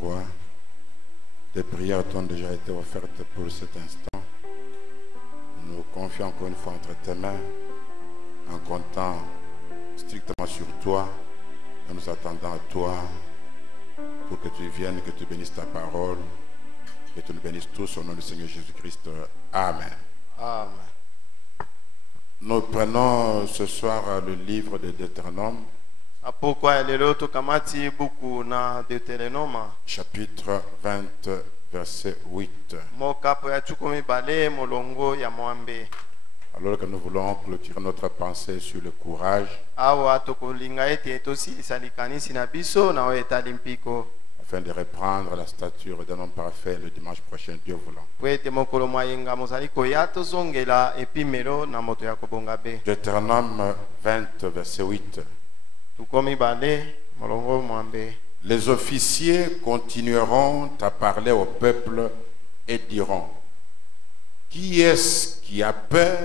roi. Tes prières t'ont déjà été offertes pour cet instant. Nous confions encore une fois entre tes mains, en comptant strictement sur toi, en nous attendant à toi, pour que tu viennes, que tu bénisses ta parole, que tu nous bénisses tous au nom du Seigneur Jésus-Christ. Amen. Amen. Nous prenons ce soir le livre de Deutéronome, chapitre 20, verset 8. Alors que nous voulons clôturer notre pensée sur le courage, afin de reprendre la stature d'un homme parfait le dimanche prochain, Dieu voulant. Deutéronome 20, verset 8. Les officiers continueront à parler au peuple et diront: qui est-ce qui a peur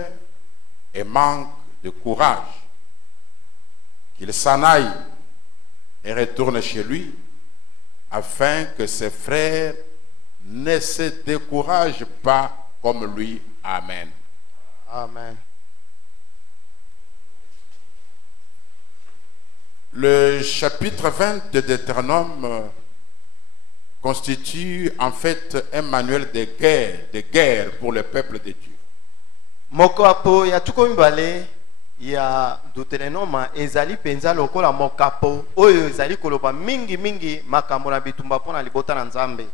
et manque de courage? Qu'il s'en aille et retourne chez lui, afin que ses frères ne se découragent pas comme lui. Amen. Amen. Le chapitre 20 de Deutéronome constitue en fait un manuel de guerre pour le peuple de Dieu. Mokapo ya tukombale ya Deutéronome ezali penza lokola mokapo oyo ezali koloba mingi makambo na bitumba pona libota na Nzambe.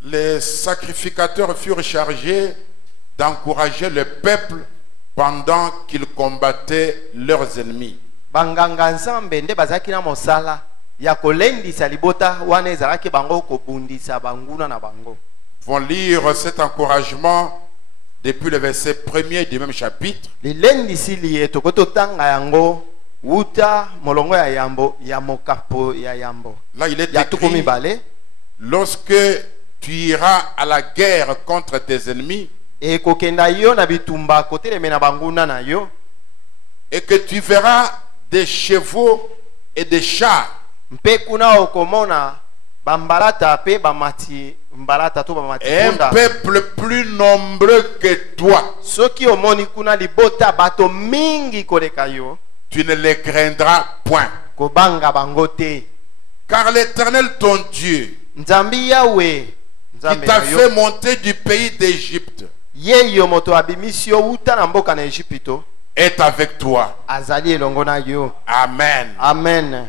Les sacrificateurs furent chargés d'encourager le peuple pendant qu'ils combattaient leurs ennemis. Banganga Nzambe nde bazaki na mosala ya kolendisa libota wana ezalaki bango kobundisa banguna na bango. Vont lire cet encouragement depuis le verset 1er du même chapitre. Lilendisi liye tokototanga yango uta molongo ya yambo ya mokapo ya yambo. Là il est ya écrit: lorsque tu iras à la guerre contre tes ennemis, e kokenda yo na bitumba koteleme na banguna na yo, et que tu verras des chevaux et des chars, mpe kuna okomona bambalata pe bamati mbalata to bamati et un punda, peuple plus nombreux que toi, soki omoni kuna libota bato mingi koleka yo, tu ne les craindras point. kobanga bango te, Car l'Éternel ton Dieu, Nzambi Yawe qui Nzambe t'a na yo, fait monter du pays d'Égypte, ye yo moto abimisi yo uta na mboka na Ejipito, est avec toi. azali elongo na yo. Amen. Amen.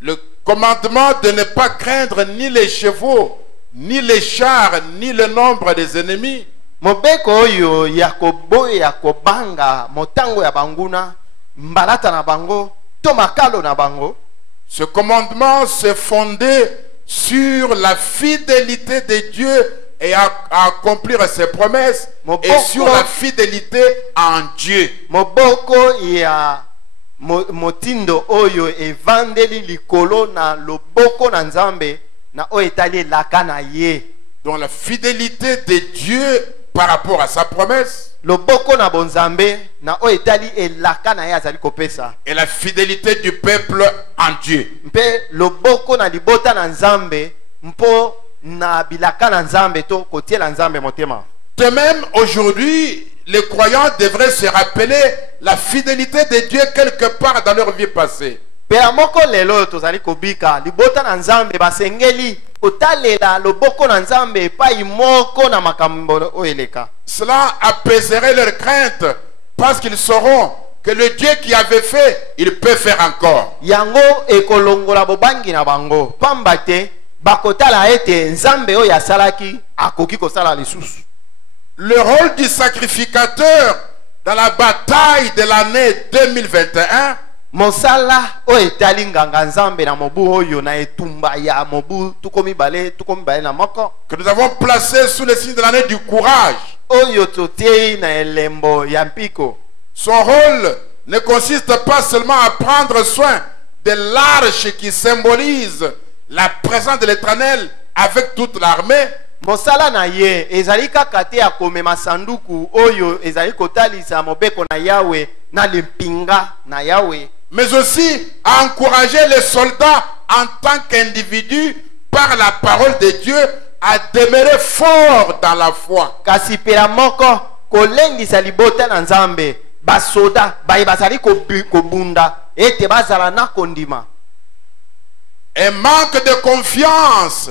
Le commandement de ne pas craindre ni les chevaux, ni les chars, ni le nombre des ennemis, Mobeko oyo ya koboya kobanga motango ya banguna mbalata na bango to makalo na bango. ce commandement se fondait sur la fidélité de Dieu et à accomplir ses promesses, et sur la fidélité en Dieu. Moboko ya motindo oyo evandeli likolo na loboko na Nzambe na o etali lakana ye. Donc la fidélité de Dieu par rapport à sa promesse, Loboko na bonzambe na o etali elakana ye azali kopesa. et la fidélité du peuple en Dieu. Mpe loboko na libota na Nzambe mpo na bilaka na Nzambe to kotiela Nzambe motema. De même, aujourd'hui, les croyants devraient se rappeler la fidélité de Dieu quelque part dans leur vie passée. Pe amoko lelo tozali kobika libota na Nzambe basengeli otalela loboko na Nzambe pa imoko na makambo oeleka. Cela apaiserait leur crainte parce qu'ils sauront que le Dieu qui avait fait, il peut faire encore. Yango ekolongola bobangi na bango pambate bakotala ete Nzambe oyo asalaki akoki kosala lisusu. Le rôle du sacrificateur dans la bataille de l'année 2021, Mosala o etali nganga Nzambe na mobu oyo na etumba ya mobu tukomi bale na moko que nous avons placé sous le signe de l'année du courage. oyo totei na elembo ya mpiko. Son rôle ne consiste pas seulement à prendre soin de l'arche qui symbolise la présence de l'Éternel avec toute l'armée, Mosala na ye ezali kaka te akomema sanduku oyo ezali kotalisa mobeko na Yawe na limpinga na Yawe, mais aussi à encourager les soldats en tant qu'individus par la parole de Dieu à demeurer fort dans la foi. kasi pela moko kolendisa libota na Nzambe basoda baye bazali kobunda ete bazala na kondima. Un manque de confiance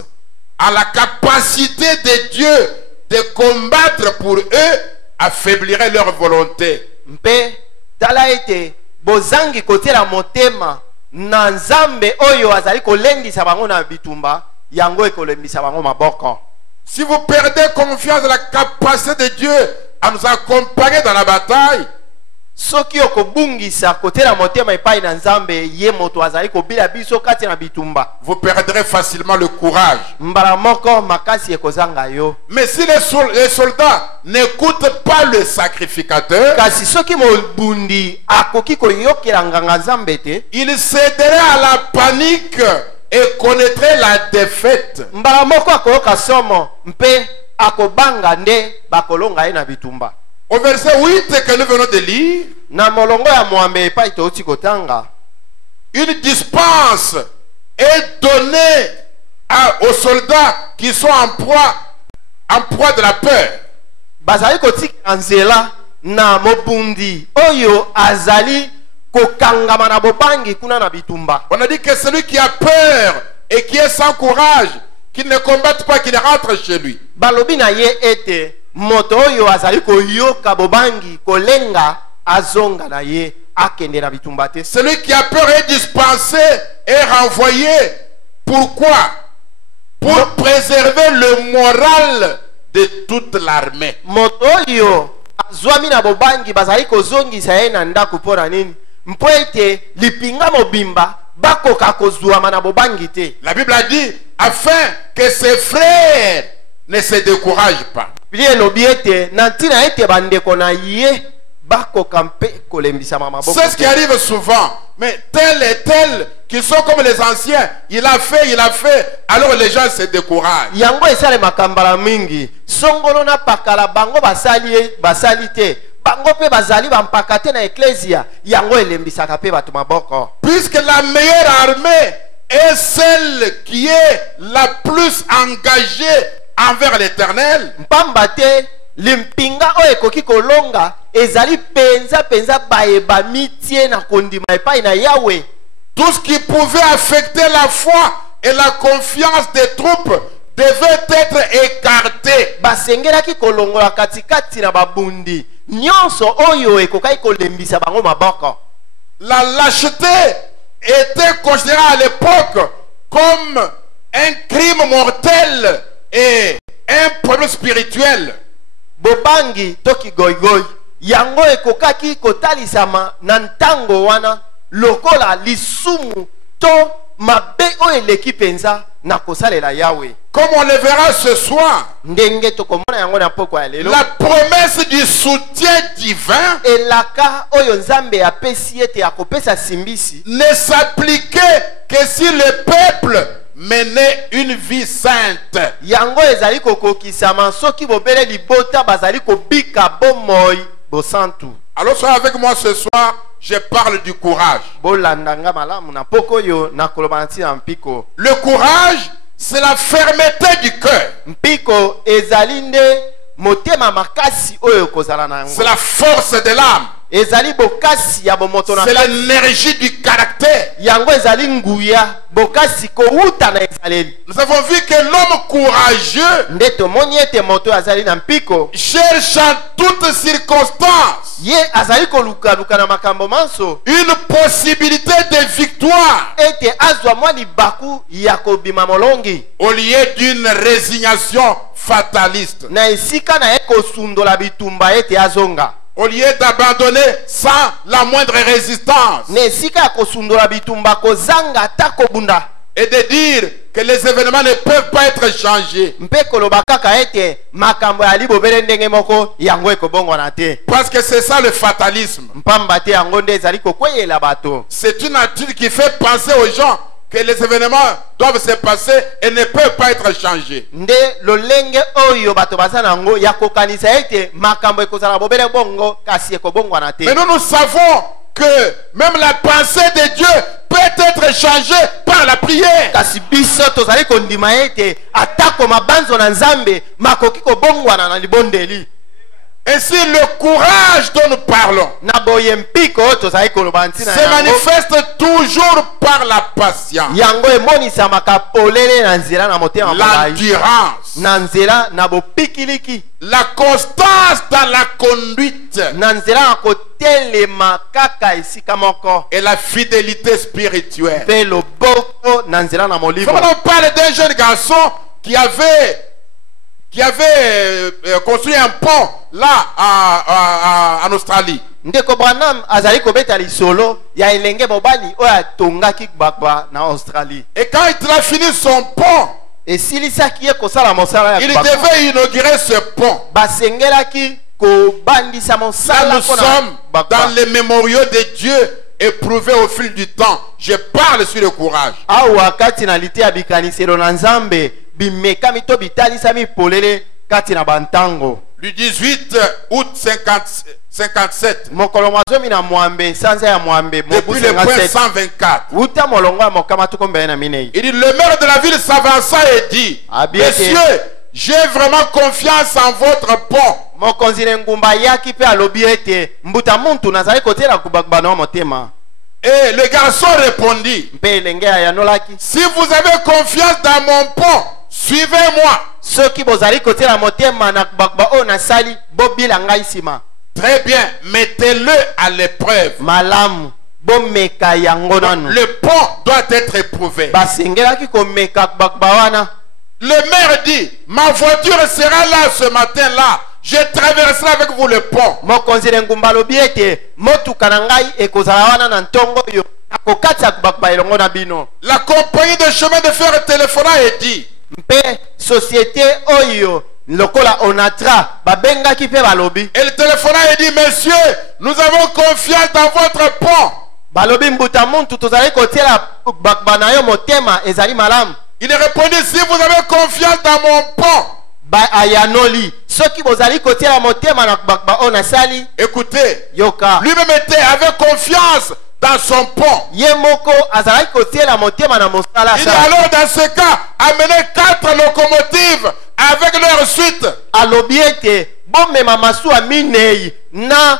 à la capacité de Dieu de combattre pour eux affaiblirait leur volonté. Mpe tala ete bozangi kotiela motema na Nzambe oyo azali kolendisa bango na bitumba yango ekolembisa bango maboko. Si vous perdez confiance dans la capacité de Dieu à nous accompagner dans la bataille, soki okobungisa kotiela motema epai na Nzambe ye moto azali kobila biso kati na bitumba, vous perdrez facilement le courage. mbala moko makasi ekozanga yo. Mais si les soldats n'écoutent pas le sacrificateur, kasi soki mobundi akoki koyokela nganga Nzambe te, il céderait à la panique et connaîtrait la défaite. mbala moko akoyoka somo mpe akobanga nde bakolonga ye na bitumba. Au verset 8 que nous venons de lire, na molongo ya mwambe epai touti kotanga, une dispense est donnée aux soldats qui sont en proie de la peur. bazali kotika nzela na mobundi oyo azali kokangama na bobangi kuna na bitumba. On a dit que celui qui a peur et qui est sans courage, qui ne combatte pas, qui ne rentre chez lui. balobi na ye ete moto oyo azali koyoka bobangi kolenga azonga na ye akende na bitumba te. Celui qui a peur est dispensé et renvoyé. Pourquoi? Pour préserver le moral de toute l'armée. moto oyo azwami na bobangi bazali kozongisa ye na ndako mpona nini? Mpo ete lipinga mobimba bakoka kozwama na bobangi te. La Bible a dit afin que ses frères ne se découragent pas. Bili elobi ete na ntina ete bandeko na ye bakoka mpe kolembisama maboko. C'est ce qui arrive souvent. Mais tel et tel qui sont comme les anciens, il a fait, alors les gens se découragent. yango esale makambala mingi songolo na pakala bango basali te bango pe bazali bampaka te na eklesia yango elembisaka pe bato maboko. Puisque la meilleure armée est celle qui est la plus engagée envers l'Éternel. mpamba te limpinga oyo ekoki kolonga ezali penza bayeba mitie na kondima epai na Yawe. Tout ce qui pouvait affecter la foi et la confiance des troupes devait être écarté. basengelaki kolongola katikati na babundi nyonso oyo ekokai kolembisa bango maboko. La lâcheté était considérée à l'époque comme un crime mortel et un problème spirituel. bobangi toki goigoi yango ekokaki kotalisama na ntango wana lokola lisumu to mabe oyo eleki penza na kosalela Yawe. Comme on le verra ce soir, ndenge tokomona yango na poko ya lelo, la promesse du soutien divin elaka oyo Nzambe apesi ete akopesa simbisi ne s'appliquait que si le peuple menait une vie sainte. yango ezali kokokisama soki bobele libota bazali kobika bomoi bosantu. Alors sois avec moi ce soir, je parle du courage. bolandanga malamu na poko yo na koloba ntina mpiko. Le courage, c'est la fermeté du cœur. mpiko ezali nde motema makasi oyo kozala na yango. C'est la force de l'âme. ezali bokasi ya bomoto na C'est kati. l'énergie du caractère. yango ezali nguya bokasi kowuta na ezaleli. Nous avons vu que l'homme courageux nde tomoni ete moto azali na mpiko cherche en toutes circonstances ye azali kolukaluka na makambo manso une possibilité de victoire ete azwa mwa libaku ya kobima molongi au lieu d'une résignation fataliste. na esika na ye kosundola bitumba ete azonga. Au lieu d'abandonner sans la moindre résistance na esika ya kosundola bitumba kozanga ata kobunda et de dire que les événements ne peuvent pas être changés mpe koloba kaka ete makambo ya libobele ndenge moko yango ekobongwana te. parce que c'est ça le fatalisme. mpamba te yango nde ezali kokweyela bato. C'est une attitude qui fait penser aux gens que les événements doivent se passer et ne peuvent pas être changés. nde lolenge oyo bato baza nango ya kokanisa ete makambo ekozala bobele bongo kasi ekobongwana te. Mais nous savons que même la pensée de Dieu peut être changée par la prière. Kasi biso tozali kondima ete atako mabanzo na Nzambe makoki kobongwana na libondeli. Ainsi, le courage dont nous parlons Na boye mpiko tozali koloba ntina se yango. manifeste toujours par la patience, Yango emonisamaka polele na nzela na motema malayi. l'endurance, Na nzela na bopikiliki. la constance dans la conduite Na nzela na kotelema kaka esika moko. et la fidélité spirituelle. Pe loboko na nzela na molimo. On parle d'un jeune garçon qui avait construit un pont là en Australie. Ndeko Branham azali kobeta lisolo ya elenge mobali oyo atongaki gbagba na Australie. Et quand il a fini son pont, Esilisaki ye kosala mosala ya il gbagba. devait inaugurer ce pont. Basengelaki kobandisa Là, mosala nous mpona sommes gbagba. dans les mémoriaux de Dieu éprouvés au fil du temps. Je parle sur le courage. Awa kati na lite ya bikaniselo na Nzambe bimekami to bitalisami polele kati na bantango. Le 18 août 57, Mokolo mwazomi na mwambe sanza ya mwambe mobu depuis le point 57. 124, Uta molongo ya mokama tuko mbele na minei. il dit, le maire de la ville s'avança et dit, Bien messieurs, j'ai vraiment confiance en votre pont. Mokonzi ngumba yaki pe alobi ete mbuta muntu nazali kotela kubagba na motema. Et le garçon répondit, Mpe elenge ayanolaki. si vous avez confiance dans mon pont, suivez-moi. Soki bozali kotela motema na kubagba o nasali bobila ngai sima. Très bien, mettez-le à l'épreuve. Malamu bomeka yango nanu. Le pont doit être éprouvé. Basengelaki komeka kubagba wana. Le maire dit, ma voiture sera là ce matin-là. Je traverserai avec vous le pont. Mokonzi ngumba alobi ete motuka na ngai ekozala wana na ntongo yo akokatisa kubagba elongo na bino. La compagnie de chemin de fer téléphona et dit, Mpe société oyo lokola Onatra babengaki pe balobi. elle téléphona et dit, messieurs, nous avons confiance dans votre pont. Balobi mbuta muntu tozali kotela kubagba na yo motema ezali malamu. Il répondit, si vous avez confiance dans mon pont, Ba ayanoli soki bozali kotela motema na kubagba o nasali écoutez, yoka. lui-même avait confiance dans son pont. Ye moko azali kotela motema na mosala Il dit sa. alors dans ce cas, amenez 4 locomotives avec leur suite. Alobi ete bomema masuwa minei na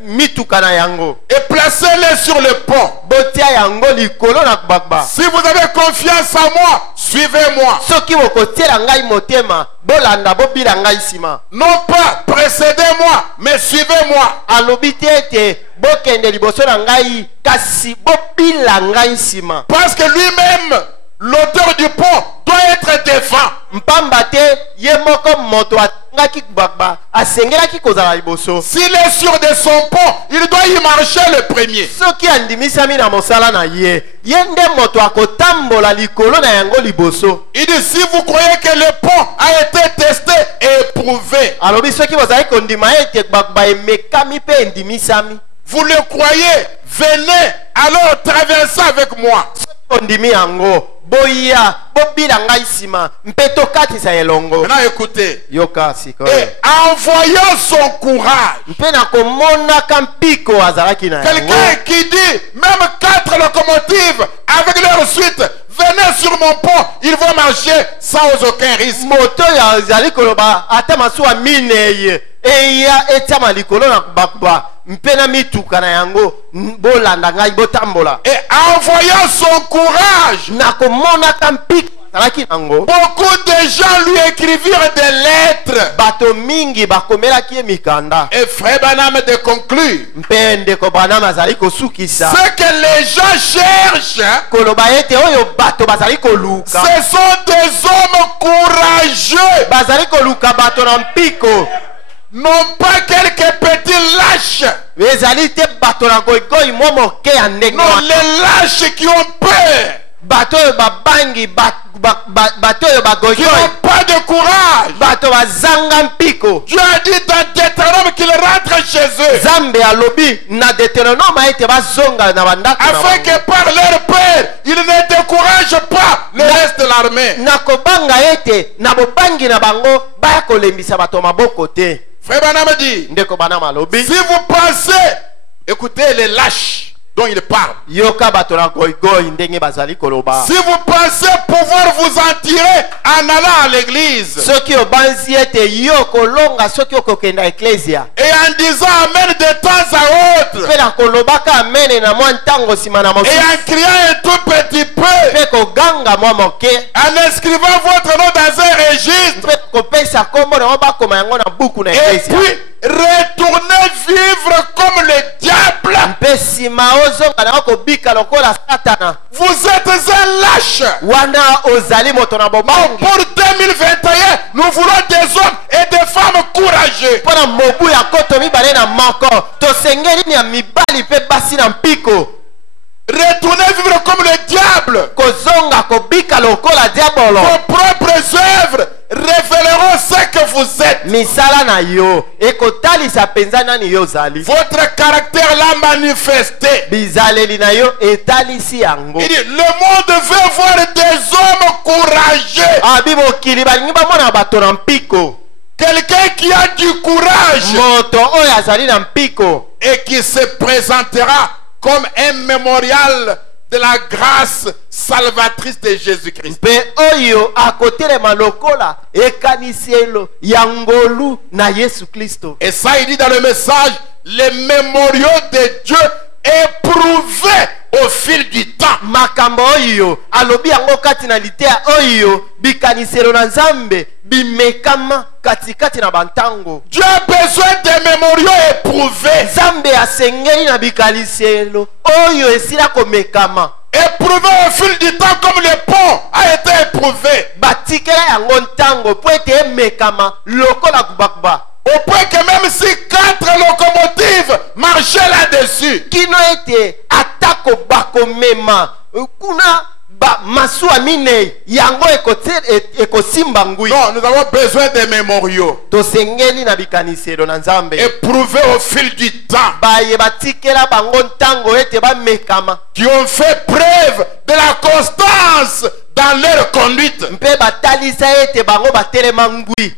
mituka na yango. Et placez-les sur le pont. Botia yango likolo na kubagba. Si vous avez confiance en moi, suivez-moi. Soki bokotela ngai motema bolanda bobila ngai sima. Non pas précédez-moi, mais suivez-moi. Alobi te ete bokende liboso na ngai kasi bobila ngai sima. Parce que lui-même, l'auteur du pont, doit être défend. Mpamba te ye moko moto atangaki kubagba asengelaki kozala liboso. S'il est sûr de son pont, il doit y marcher le premier. Soki andimisami na mosala na ye nde moto akotambola likolo na yango liboso. Il dit, si vous croyez que le pont a été testé et éprouvé, Alobi soki bozali kondima ete kubagba emekami pe endimisami. vous le croyez, venez alors traverser avec moi. Kondimi yango boya bobila ngai sima mpe tokatisa elongo. Maintenant écoutez, Yoka sikoyo. et en voyant son courage, Mpe na komonaka mpiko azalaki na yango. quelqu'un qui dit, même 4 locomotives avec leur suite, venez sur mon pont, ils vont marcher sans aucun risque. Moto ya azali koloba ata masuwa minei eya etiama likolo na kubagba mpe na mituka na yango bolanda ngai botambola. Et en voyant son courage, Na komonaka mpiko azalaki nango. beaucoup de gens lui écrivirent des lettres. Bato mingi bakomelaki ye mikanda. Et Frère Branham de conclure, Mpe ndeko Branham azali kosukisa ce que les gens cherchent, koloba ete oyo bato bazali koluka. ce sont des hommes courageux, Bazali koluka bato na mpiko. non pas quelques petits lâches, Ezali te bato na goigoi mwa moke ya ndenge non, wana. les lâches qui ont peur, Bato oyo babangi bato oyo qui bagoigoi n'ont pas de courage. bato bazanga mpiko. Dieu a dit dans Deutéronome qu'ils rentrent chez eux, Zambe alobi na Deutéronome ete bazonga na bandako na afin bango. que par leur peur, ils ne découragent pas le reste de l'armée. Na kobanga ete na bobangi na bango baya kolembisa bato maboko te. Frère Branham dit, Ndeko Branham alobi si vous pensez Écoutez les lâches dont il parle. yoka bato na goigoi ndenge bazali koloba. Si vous pensez pouvoir vous en tirer en allant à l'église Soki obanzi ete yo kolonga soki okokenda ecclesia et en disant amen de temps à autre mpe na kolobaka amene na mwa ntango nsima na et mosusu en criant un tout petit peu, mpe koganga mwa moke en inscrivant votre nom dans un registre mpe kopesa kombo nango bakoma yango na buku na et ecclesia puis retourner vivre comme le diable. mpe nsima ozonga nango kobika lokola satana Vous êtes un lâche. wana ozali moto na bobangi. Pour 2021, nous voulons des hommes et des femmes courageux. mpo na mobu ya koto mibale na moko tosengeli ni ya mibali mpe basi na mpiko Retournez vivre comme le diable. kozonga kobika lokola diabolo. Vos propres œuvres révéleront ce que vous êtes. misala na yo ekotalisa mpenza nani yo ozali. Votre caractère l'a manifesté. bizaleli na yo etalisi yango. Il dit, le monde veut voir des hommes courageux. abi mokili balingi bamona bato na mpiko. Quelqu'un qui a du courage moto oyo azali na mpiko et qui se présentera comme un mémorial de la grâce salvatrice de Jésus-Christ. mpe oyo akotelema lokola ekaniselo ya ngolu na yesu kristo. Et ça, il dit dans le message, les mémoriaux de Dieu éprouvés au fil du temps. makambo oyo alobi yango kati na liteya oyo bikaniselo na nzambe bimekama katikati na bantango. Dieu a besoin des mémoriaux éprouvés. nzambe asengeli na bikaniselo oyo esila komekama. Éprouvés au fil du temps comme le pont a été éprouvé. batikela yango ntango mpo ete emekama lokola kubakuba. Au point que même si 4 locomotives marchaient là-dessus, kino ete atako bakomema kuna masuwa minei yango ekosimba ngwi. non, nous avons besoin des mémoriaux tosengeli na bikaniselo na nzambe éprouvés au fil du temps, baye batikela bango ntango ete bamekama qui ont fait preuve de la constance dans leur conduite, mpe batalisa ete bango batelema ngwi.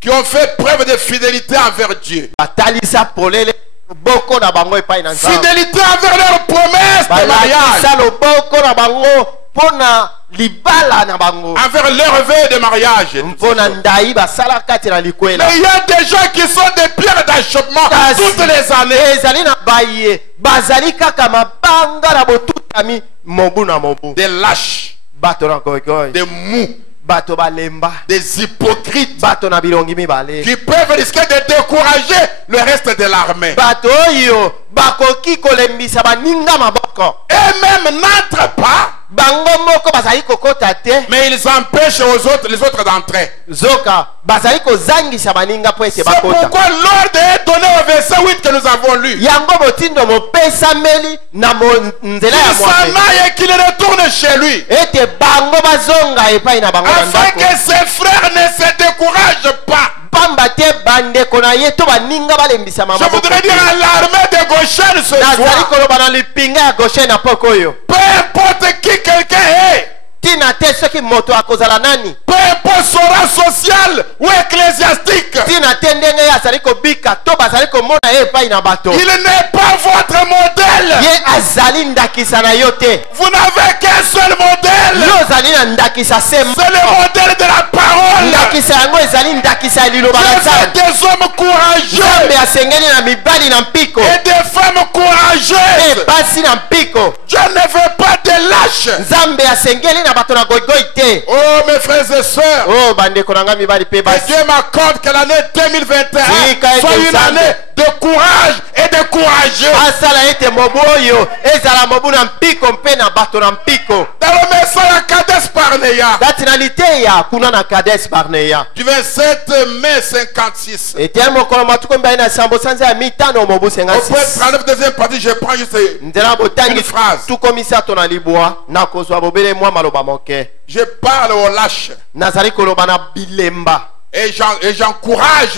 qui ont fait preuve de fidélité envers Dieu, batalisa polele loboko na bango epai na nzambe. fidélité envers leurs promesses de mariage, balakisa loboko na bango mpo na libala na bango envers leur vœu de mariage. mpo na ndai basala kati na likwela. Mais il y a des gens qui sont des pierres d'achoppement toutes les années. ezali na baye bazali kaka mabanga na botutami mobu na mobu. Des lâches, bato na goigoi des mous, bato balemba des hypocrites bato na bilongi mibale qui peuvent risquer de décourager le reste de l'armée. bato oyo bakoki kolembisa baninga maboko. Eux-mêmes n'entrent pas, bango moko bazali kokota te mais ils empêchent les autres d'entrer. zoka bazali kozangisa baninga mpo ete C'est bakota. pourquoi l'ordre est donné au verset 8 que nous avons lu. yango motindo mopesameli na nzela ya Qu'il s'en mwambe aille et qu'il retourne chez lui, ete bango bazonga epai na bango na afin ndako que ses frères ne se découragent pas. pamba te bandeko na ye to baninga balembisama Je voudrais dire à l'armée de Goshen ce nazali soir, koloba na lipinga ya goshe na poko oyo peu importe qui quelqu'un est, tina te soki moto akozala nani, peu importe son rang social ou ecclésiastique, tina te ndenge ye azali kobika to bazali komona ye epai na bato, il n'est pas votre modèle. ye azali ndakisa na yo te. Vous n'avez qu'un seul modèle. yo ozali na ndakisa sema C'est le modèle de la parole. ndakisa yango ezali ndakisa ya liloba na Dieu fait nzambe. des hommes courageux nzambe asengeli na mibali na mpiko et des femmes courageuses. mpe basi na mpiko. Dieu ne veut pas de lâches. nzambe asengeli na bato na goigoi te. Oh mes frères et sœurs, o bandeko na ngai mibali mpe que basi Dieu m'accorde que l'année 2021 Oui, soit une année de courage et de courageux. asala ete mobu oyo ezala mobu na mpiko mpe na bato na mpiko. Dans le message à Kadesh Barnea, kati na liteya kuna na kades barneya du 27 mai 56, ete mokolo matuko mibale na sambo sanza ya mitano mobu au point 56 39 deuxième partie, je prends juste nzela botangi une phrase. tukomisa to na libwa na kozwa bobele mwa maloba moke. Je parle aux lâches nazali koloba na bilemba et j'encourage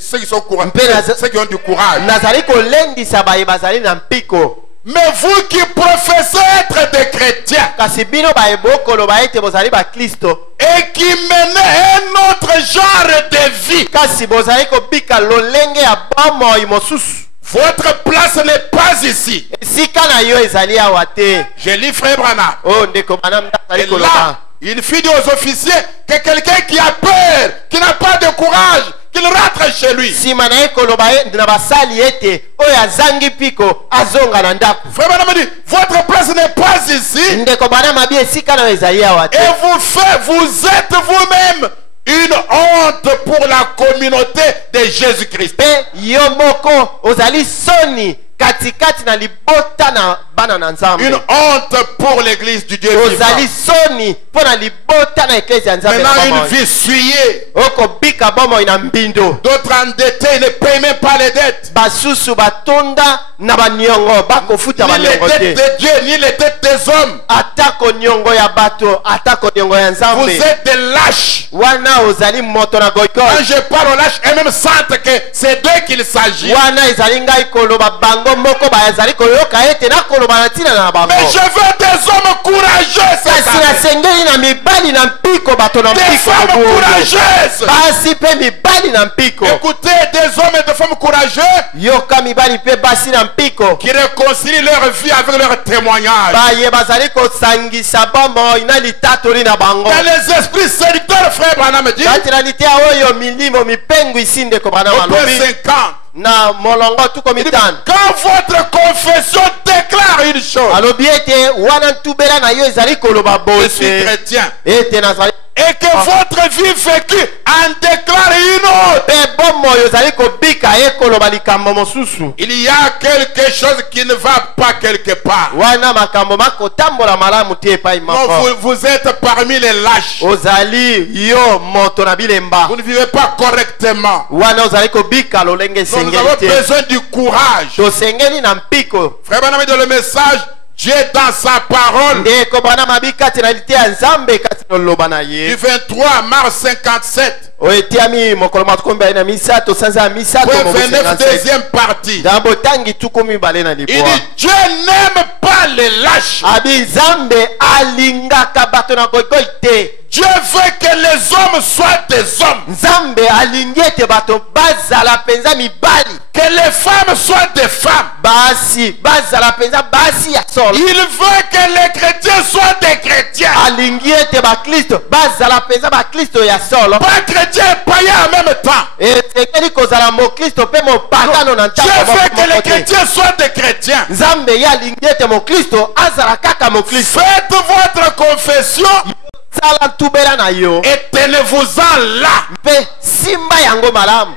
ceux qui sont courageux, ceux qui ont du courage. nazali kolendisa baye bazali na mpiko. Mais vous qui professez être des chrétiens kasi bino baye bokoloba ete bozali bakristo et qui menez un autre genre de vie, kasi bozali kobika lolenge ya bomoi mosusu, Votre place n'est pas ici. esika na yo ezali awa te. Je lis Frère Branham. Oh ndeko Branham Et azali là, koloba. il fit dire aux officiers que quelqu'un qui a peur, qui n'a pas de courage, qu'il rentre chez lui. Sima na ye koloba na basali ete oyo azangi piko azonga na ndako. Frère Branham dit, votre place n'est pas ici. Ndeko Branham abi esika na yo ezali awa te. Et vous êtes vous-même une honte pour la communauté de Jésus-Christ. Pe yo moko ozali soni katikati na libota na bana na Nzambe. Une honte pour l'église du Dieu vivant. Ozali soni po na libota na eklesi ya Nzambe. Maintenant une vie souillée. Okobika bomo ina mbindo. D'autres endettés, ils ne payent même pas les dettes. Basusu batonda na banyongo bakofuta Ni les banyongo dettes te. de Dieu, ni les dettes des hommes. Atako nyongo ya bato, atako nyongo ya Vous Nzambe. êtes des lâches. Wana ozali moto na Quand goikoi. je parle aux lâches, eux-mêmes sentent que c'est d'eux qu'il s'agit. Wana ezali ngai koloba bango moko bazali koyoka ete na koloba na tina na bango. Mais je veux des hommes courageux cette Kasi année. nasengeli na mibali na mpiko bato na Des mpiko femmes mobundo. courageuses. Basi pe mibali na mpiko. Écoutez, des hommes et des femmes courageux Yoka mibali pe basi na mpiko. qui réconcilient leur vie avec leur témoignage. Baye bazali kosangisa bomoi na litatoli na bango. Dans les esprits séducteurs, frère Branham dit, Kati na litea oyo milimo mipengu isinde ko bana au malobi. 50. Na molongo tuko mitano. Quand votre confession déclare une chose, Alobi ete wana ntubela na yo ezali koloba je suis bose. chrétien, Ete nazali et que votre vie vécue en déclare une autre, pe bomo oyo ezali kobika ekoloba likambo mosusu. il y a quelque chose qui ne va pas quelque part. Wana makambo makotambola malamu te epai Non, moko. vous êtes parmi les lâches. Ozali yo moto na bilemba. Vous ne vivez pas correctement. Wana ozali kobika lolenge Donc nous avons sengeli te. besoin du courage. Tosengeli na mpiko. Frère Branham dans le message, Dieu dans sa parole, Ndeko bana mabi kati na lite ya Nzambe kati na loba na du ye. 23 mars 57, Oetiami mokolo matukombe na misato sanza misato point mo 29, deuxième partie. Dambo tangi tukomi bale na Il libwa. dit, Dieu n'aime pas les lâches. Abi Nzambe alingaka bato na goigoi te. Dieu veut que les hommes soient des hommes. Nzambe alingi ete bato bazala penza mibali. Que les femmes soient des femmes. Basi bazala penza basi ya solo. Il veut que les chrétiens soient des chrétiens. Alingi ete bakristo bazala penza bakristo ya solo. Pas chrétiens et païens en même temps. Etekeli kozala mokristo pe mopagano na Dieu ntango veut que les moko te. chrétiens soient des chrétiens. Nzambe ye alingi ete mokristo azala kaka mokristo. Faites votre confession Sala tubela na yo. et tenez-vous-en là. Mpe simba yango malamu.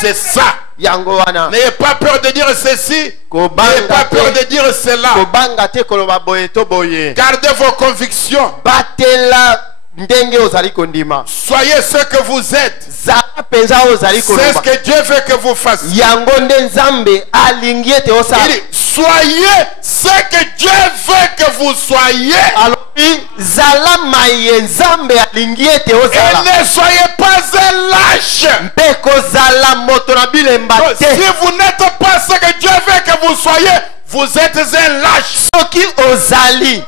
C'est ça. Yango wana. N'ayez pas peur de dire ceci. N'ayez Kobanga pas peur te. de dire cela. Kobanga te koloba boye to boye. Gardez vos convictions. Batela ndenge ozali kondima. Soyez ce que vous êtes. Zala penza ozali C'est ce koloba. que Dieu veut que vous fassiez. Yango nde Nzambe alingi ete Il osala. dit, soyez ce que Dieu veut que vous soyez. Alobi zala maye Nzambe alingi ete Et osala. ne soyez pas un lâche. Mpe kozala moto na bilemba Donc, te. si vous n'êtes pas ce que Dieu veut que vous soyez, vous êtes un lâche. Soki ozali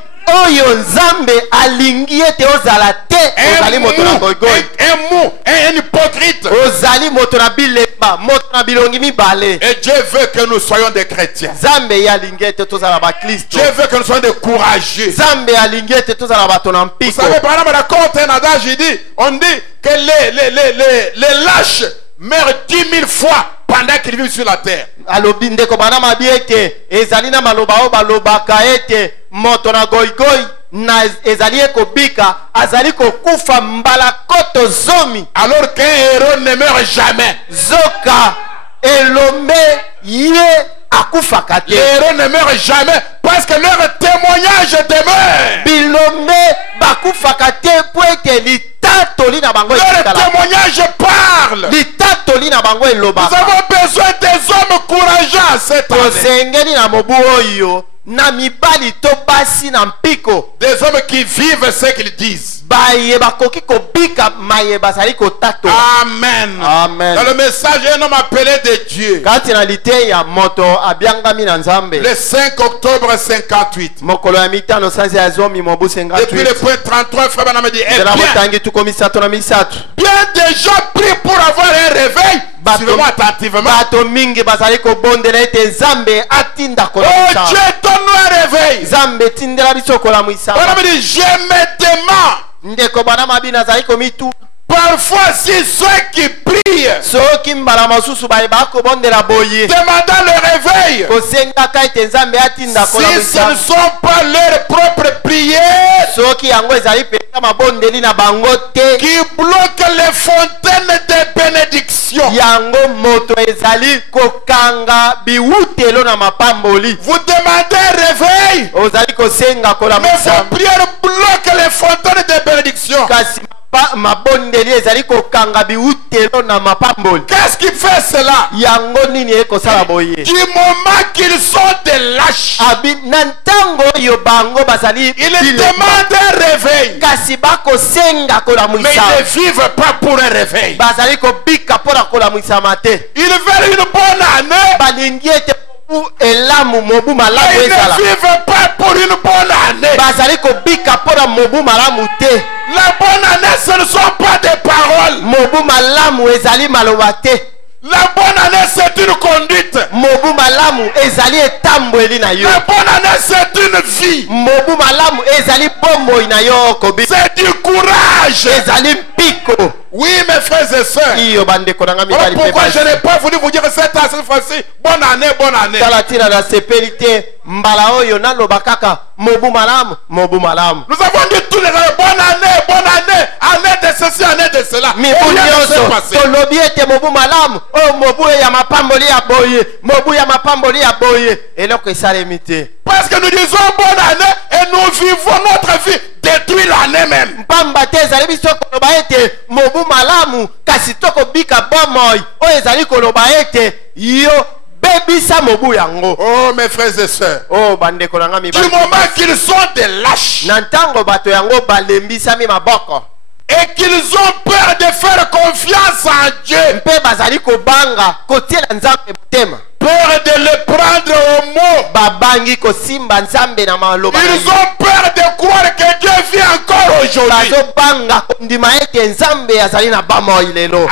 oyo Nzambe alingi ete ozala te. Ozali moto na goigoi. Un mou, un hypocrite. Ozali moto na bilemba, moto na bilongi mibale. Et Dieu veut que nous soyons des chrétiens. Nzambe ye alingi ete tozala bakristo. Dieu veut que nous soyons des courageux. Nzambe alingi ete tozala bato na Vous mpiko. savez, par exemple, dans un adage, on dit que les lâches meurent 10 000 fois pendant qu'ils vivent sur la terre. Alobi ndeko bana mabi ete ezali na maloba o balobaka ete moto na goigoi na ezali ekobika azali kokufa mbala koto zomi. Alors qu'un héros ne meurt jamais. Zoka elombe ye akufaka Les te. héros ne meurent jamais parce que leur témoignage demeure. Bilombe bakufaka te po ete litatoli na bango Leur etikala. témoignage parle. Litatoli na bango Nous elobaka. avons besoin des hommes courageux cette année. Tosengeli na mobu oyo na mibali to basi na mpiko. Des hommes qui vivent ce qu'ils disent. bayeba koki kobika mayeba zali kotato. Amen. Amen. Dans le message, un homme appelé de Dieu. Kati na lite ya moto abiangami na nzambe. Le 5 octobre 58. Mokolo ya mitano sanzi ya zomi mobu 58. Depuis le point 33, frère Branham dit, eh bien, bien des gens prient pour avoir un réveil. Suivez-moi attentivement. Bato mingi bazali ko bondela ete nzambe atinda ko. Oh Dieu, donne-nous un réveil. Nzambe tindela biso ko la mwisa. Branham dit, je me demande. Ndeko bana mabina zali ko mitu. Parfois, si ceux qui prient demandant le réveil, si ce ne sont pas leurs propres prières qui bloquent les fontaines de bénédiction, vous demandez un réveil, mais vos prières bloquent les fontaines de bénédiction. Qu'est-ce qui fait cela? Du moment qu'ils sont des lâches, ils demandent un réveil, mais ils ne vivent pas pour un réveil. Ils veulent une bonne année, ils ne vivent pas pour une bonne année. La bonne année, ce ne sont pas des paroles. La bonne année, c'est une conduite. La bonne année, c'est une vie. C'est du courage. Oui, mes frères et sœurs. Voilà pourquoi je n'ai pas voulu vous dire cette fois-ci, bonne année, bonne année. Nous avons dit tous les ans, bonne année, année de ceci, année de cela. Parce que nous disons bonne année et nous vivons notre vie détruit l'année même. Oh mes frères et sœurs, du moment qu'ils sont des lâches et qu'ils ont peur de faire confiance en Dieu, peur de le prendre au mot, ils ont peur de croire que Dieu vit encore aujourd'hui,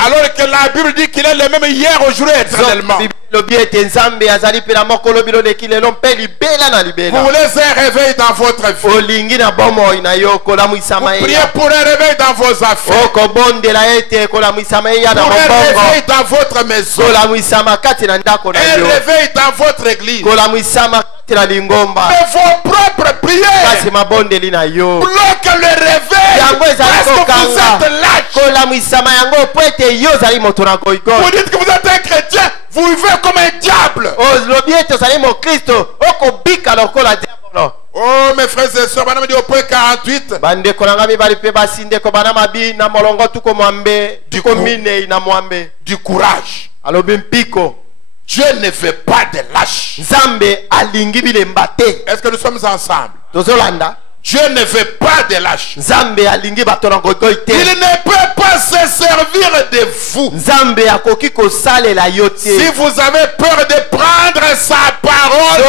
alors que la Bible dit qu'il est le même hier, aujourd'hui, éternellement. Vous voulez un réveil dans votre vie, vous priez pour un réveil dans vos affaires, pour un réveil dans votre maison, un réveil dans votre église. Mais vos propres prières bloquent le réveil parce que vous êtes lâche. Vous dites que vous êtes un chrétien, vous vivez comme un diable. Oh mes frères et sœurs, madame dit au point 48 du courage. Dieu ne veut pas de lâches. Est-ce que nous sommes ensemble? Dieu ne veut pas de lâches. Il ne peut pas se servir de vous. Si vous avez peur de prendre sa parole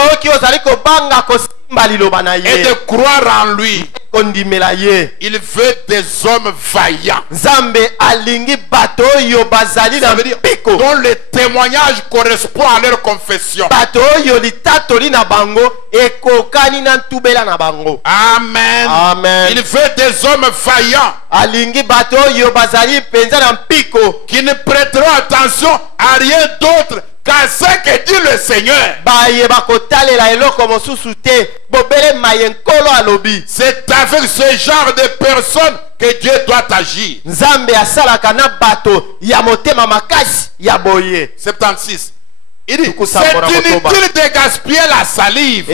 et de croire en lui, il veut des hommes vaillants. Ça veut dire dont le témoignage correspond à leur confession. Amen. Amen. Il veut des hommes vaillants qui ne prêteront attention à rien d'autre qu'à ce que dit le Seigneur. C'est avec ce genre de personnes que Dieu doit agir. 76. Il dit, c'est inutile de gaspiller la salive.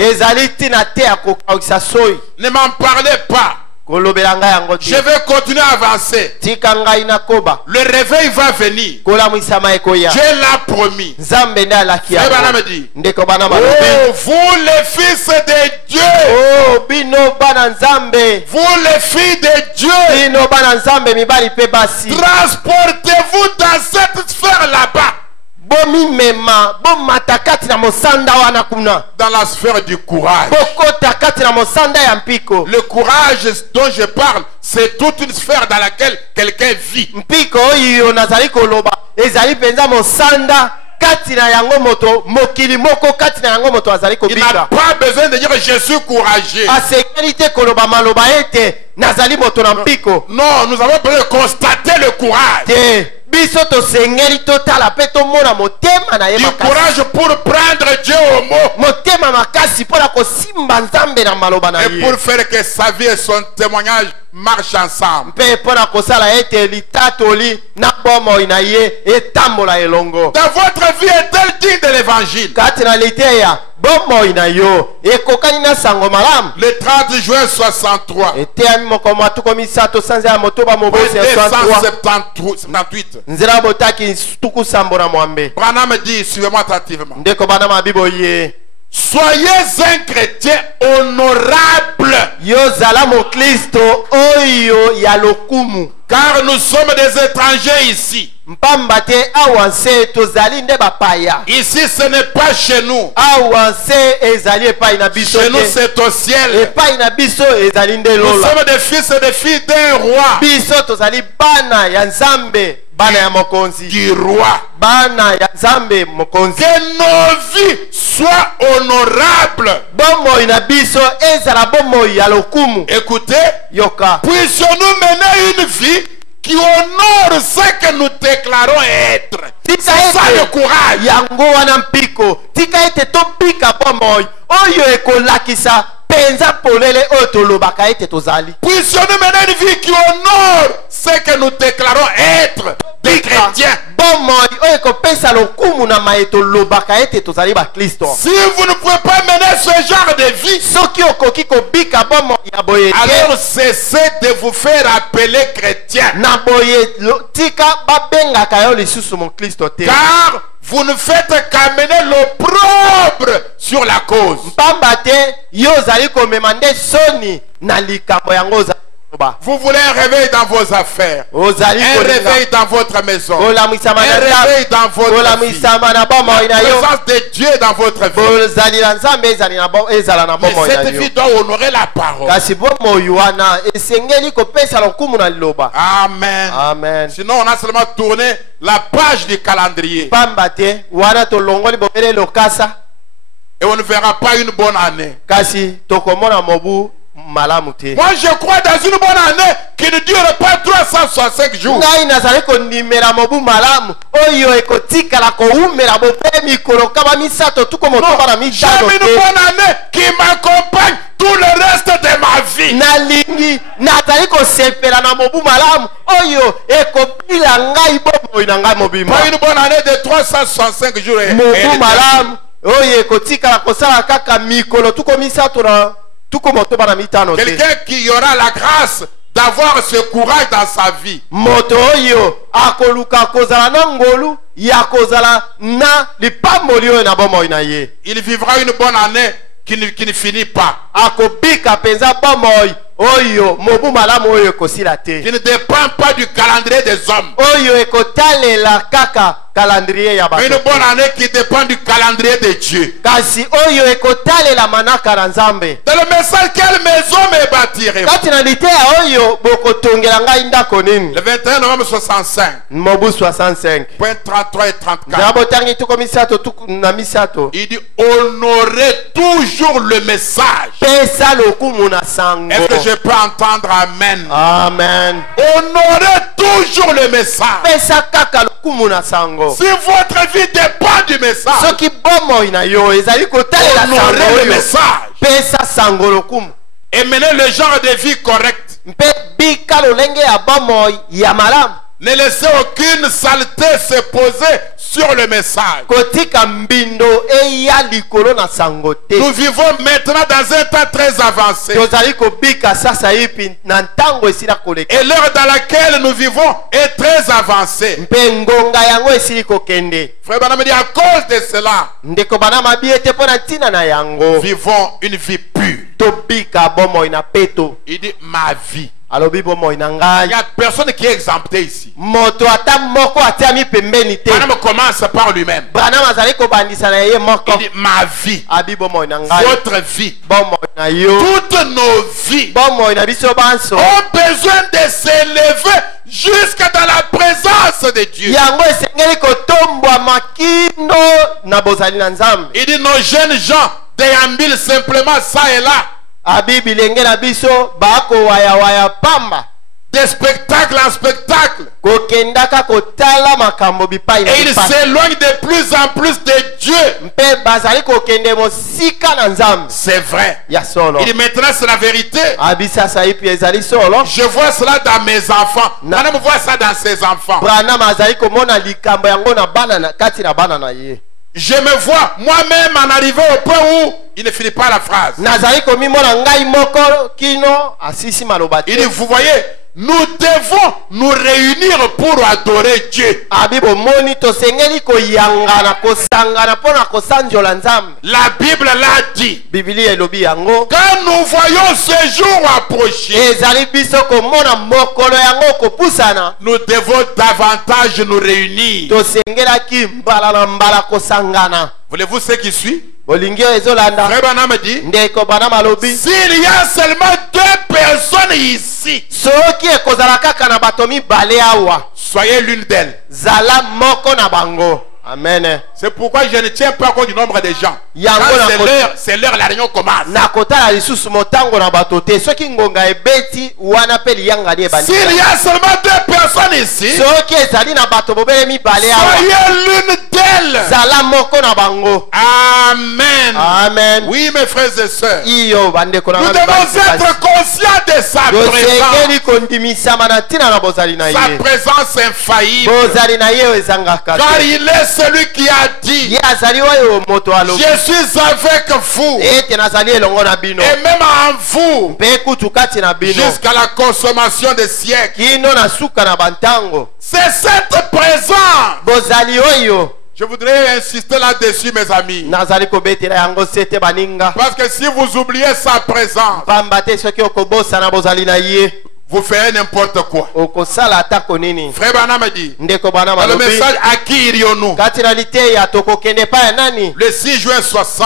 Ne m'en parlez pas. kolobela ngai yango Je te. vais continuer à avancer. Tika ngai nakoba. Le réveil va venir. Kolamwisama ekoya. Dieu l'a promis. Nzambe nde alaki Et Bana yango. me dit, Ndeko bana oh, balobi. vous les fils de Dieu, Oh, bino bana nzambe. vous les filles de Dieu, Bino bana nzambe mibali pe basi. transportez-vous dans cette sphère là-bas, Bomimema, bomata kati na mosanda wana kuna. dans la sphère du courage. Bokota kati na mosanda ya mpiko. Le courage dont je parle, c'est toute une sphère dans laquelle quelqu'un vit. Mpiko oyo nazali koloba ezali penza mosanda kati na yango moto mokili moko kati na yango moto azali Il n'a kobika. pas besoin de dire je suis courageux. Asengeli te koloba maloba ete nazali moto na mpiko. Non, nous avons besoin de constater le courage. Te biso tosengeli totala pe tomona motema na ye Du makasi. courage pour prendre Dieu au mot Motema makasi mpona kosimba nzambe na maloba na et ye. pour faire que sa vie et son témoignage marchent ensemble. Mpe mpona kosala ete litatoli na bomoi na ye etambola elongo. Dans votre vie est-elle digne de l'évangile? Kati na liteya bomoi na yo ekokani na sango malamu. Le 30 juin 63, Eteyami moko matuko misato sanza ya motoba mobosi ya 63. 278. Nzela botaki tuku sambo na mwambe. Branham dit, suivez-moi attentivement. Ndeko bana mabibo ye. Soyez un chrétien honorable, Yo zala mo Kristo oyo ya lokumu. car nous sommes des étrangers ici. Mpamba te awanse tozali nde bapaya. Ici, ce n'est pas chez nous. Awanse ezali epai na biso Chez nous, te. c'est au ciel. Epai na biso ezali nde Nous lola. sommes des fils et des filles d'un roi, Biso tozali bana ya nzambe, bana ya mokonzi. du roi. Bana ya nzambe mokonzi. Que nos vies soient honorables. Bomoi na biso ezala bomoi ya lokumu. Écoutez, Yoka. puissions-nous mener une vie qui honore ce que nous déclarons être. C'est Tika ça le ete courage. yango wana mpiko. Tika ete tobika bomoi. Oyo ekolakisa penza polele oyo tolobaka ete tozali. Puissions-nous mener une vie qui honore ce que nous déclarons être des chrétiens. Bomoi oyo ekopesa lokumu na maeto lobaka ete tozali ba Kristo. Si vous ne pouvez pas mener ce genre de vie, Soki okoki kobika bomoi ya boye te, alors cessez de vous faire appeler chrétien. na boye tika babengaka yo lisusu mo Kristo te. Car vous ne faites qu'amener l'opprobre sur la cause. Pamba te yo ozali komema nde soni na likambo yango ozali koba. Vous voulez un réveil dans vos affaires, Ozali un kolinga réveil dans votre maison, kolamwisama un na réveil dans nzambe, votre vie, kolamwisama na bomoi la na yo, présence de Dieu dans votre vie. bozali na nzambe ezala na Mais bomoi na cette yo. vie doit honorer la parole. Kasi bomoi wana esengeli kopesa lokumu na liloba. Amen. Amen. Sinon, on a seulement tourné la page du calendrier Pamba te wana tolongoli bomele lokasa et on ne verra pas une bonne année. kasi tokomona mobu malamu te. Moi, je crois dans une bonne année qui ne dure pas 365 jours. Ngai nazali kondimela mobu malamu oyo ekotikala koumela bope mikolo kama misato tuko motoba na mitano J'aime une te. bonne année qui m'accompagne tout le reste de ma vie. Nalingi nazali kosepela na mobu malamu oyo ekobila ngai bomoi na ngai mobimba. Pas une bonne année de 365 jours. Mobu malamu oyo ekotikala kosala kaka mikolo tuko misato na tuko motoba na mitano te. Quelqu'un qui aura la grâce d'avoir ce courage dans sa vie. Moto oyo akoluka kozala na ngolu ya kozala na lipamboli oyo na bomoi na ye. Il vivra une bonne année qui ne finit pas. Akobika penza bomoi oyo mobu malamu oyo ekosila te. Qui ne dépend pas du calendrier des hommes. Oyo ekotalela kaka calendrier ya bato. Une bonne année qui dépend du calendrier de Dieu. Kasi oyo ekotalela manaka na Nzambe. Dans le message, quelle maison me bâtirez-vous? Kati na liteya oyo bokotongela ngai ndako nini? Le 21 novembre 65, Mobu 65. point 33 et 34. Nzabo tangi tuko misato tuko na misato. Il dit honorez toujours le message. Pesa lokumu na sango. Est-ce que je peux entendre amen? Amen. Honorez toujours le message. Pesa kaka lokumu na sango. Si votre vie dépend du message, Soki bomoi na yo ezali kotalela sango honorez le oyo. message Pesa sango lokumu. et menez le genre de vie correct. Mpe bika lolenge ya bomoi ya malamu. Ne laissez aucune saleté se poser sur le message. kotika mbindo eya likolo na sango te. Nous vivons maintenant dans un temps très avancé. tozali kobika sasa hivi na ntango esila koleka. Et l'heure dans laquelle nous vivons est très avancée. mpe ngonga yango esili kokende. Frère Branham dit à cause de cela, ndeko bana mabi ete mpo na ntina na yango vivons une vie pure. tobika bomoi na peto. Il dit ma vie. alobi bomoi na Il ngai. n'y a personne qui est exempté ici. moto ata moko atiami pembeni te. Branham commence par lui-même. Branham azali kobandisa na ye moko. Il dit ma vie, abi bomoi na ngai. votre vie, bomoi na yo. toutes nos vies bomoi na biso banso ont besoin de s'élever jusque dans la présence de Dieu. yango esengeli kotombwama kino na bozali na nzambe. Il dit nos jeunes gens déambulent simplement ça et là, abi bilenge na biso bakowayawaya pamba de spectacle en spectacle, kokendaka kotala makambo bipai na et ils bipai. s'éloignent de plus en plus de Dieu. mpe bazali kokende mosika na nzambe C'est vrai. ya solo. Il dit maintenant c'est la vérité. abi sasa ipi ezali solo. Je vois cela dans mes enfants. Branham voit ça dans ses enfants. Branham azali komona likambo yango na bana na kati na bana na ye. Je me vois moi-même en arrivant au point où il ne finit pas la phrase. nazali komimona ngai moko kino asisi maloba te. Il dit, vous voyez, nous devons nous réunir pour adorer Dieu. abi bomoni tosengeli koyangana kosangana mpo na kosanzola nzambe. La Bible l'a dit. bibilia elobi yango. Quand nous voyons ce jour approcher, ezali biso komona mokolo yango kopusana. nous devons davantage nous réunir. tosengelaki mbala na mbala kosangana. Voulez-vous ce qui suit? bolingi oyo ezolanda. Frère Branham dit, ndeko Branham alobi s'il y a seulement 2 personnes ici, soki ekozala kaka na bato mibale awa soyez l'une d'elles. zala moko na bango. amen. C'est pourquoi je ne tiens pas compte du nombre de gens. Yango Quand na c'est l'heure, la réunion commence. na kotala lisusu motango na bato te soki ngonga ebeti wana mpe liyangani ebandi. S'il y a seulement 2 personnes ici, soki ezali na bato bobele mibale awa soyez l'une d'elles. zala moko na bango. Amen. amen. Oui, mes frères et sœurs. iyo bandeko na Nous ngai devons basi être basi. conscients de sa présence. tosengeli kondimisama na ntina na bozali na Sa ye. présence infaillible. bozali na ye oyo ezangaka Car te. il est celui qui a dit, ye azali oyo moto alobi je suis avec vous. ete nazali elongo na bino Et même en vous. mpe kutu kati na bino Jusqu'à la consommation des siècles. kino na suka na bantango. C'est cette présence. bozali oyo Je voudrais insister là-dessus, mes amis. nazali kobetela yango sete baninga. Parce que si vous oubliez sa présence, pamba te soki okobosana bozali na ye vous ferez n'importe quoi. okosala atako nini. Frère Branham dit, ndeko bana dans le malobi message à qui irions-nous? kati na liteya tokokende pa ya nani. Le 6 juin 60,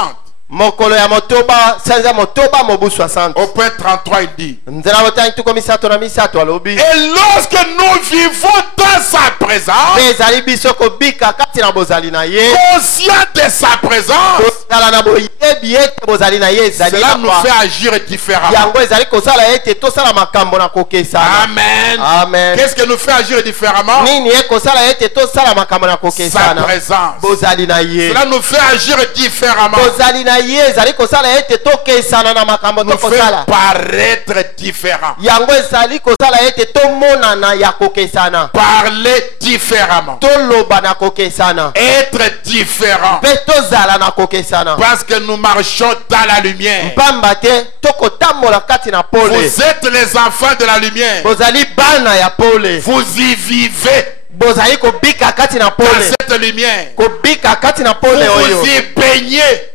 mokolo ya motoba sanza motoba mobu 60 au point 33, il dit, nzela botani tuko misato na misato alobi et lorsque nous vivons dans sa présence, mpe ezali biso kobika kati na bozali na ye conscient de sa présence, kozala na boyebi ete bozali na ye ezali cela nous na fait agir différemment. yango ezali kosala ete tosala makambo na kokesana. Amen. amen. Qu'est-ce qui nous fait agir différemment? nini ekosala ete tosala makambo na Sa kokesana. présence. bozali na ye Cela nous fait agir différemment. bozali na ye ezali kosala ete tokesana na makambo Nous fait tokosala. paraître différent. yango ezali kosala ete tomonana ya kokesana. Parler différemment. toloba na kokesana. Être différent. mpe tozala na kokesana. Parce que nous marchons dans la lumière. pamba te tokotambola kati na pole. Vous êtes les enfants de la lumière. bozali bana ya pole. Vous y vivez bozali kobika kati na dans pole. cette lumière. kobika kati na pole Vous oyo. vous y baignez.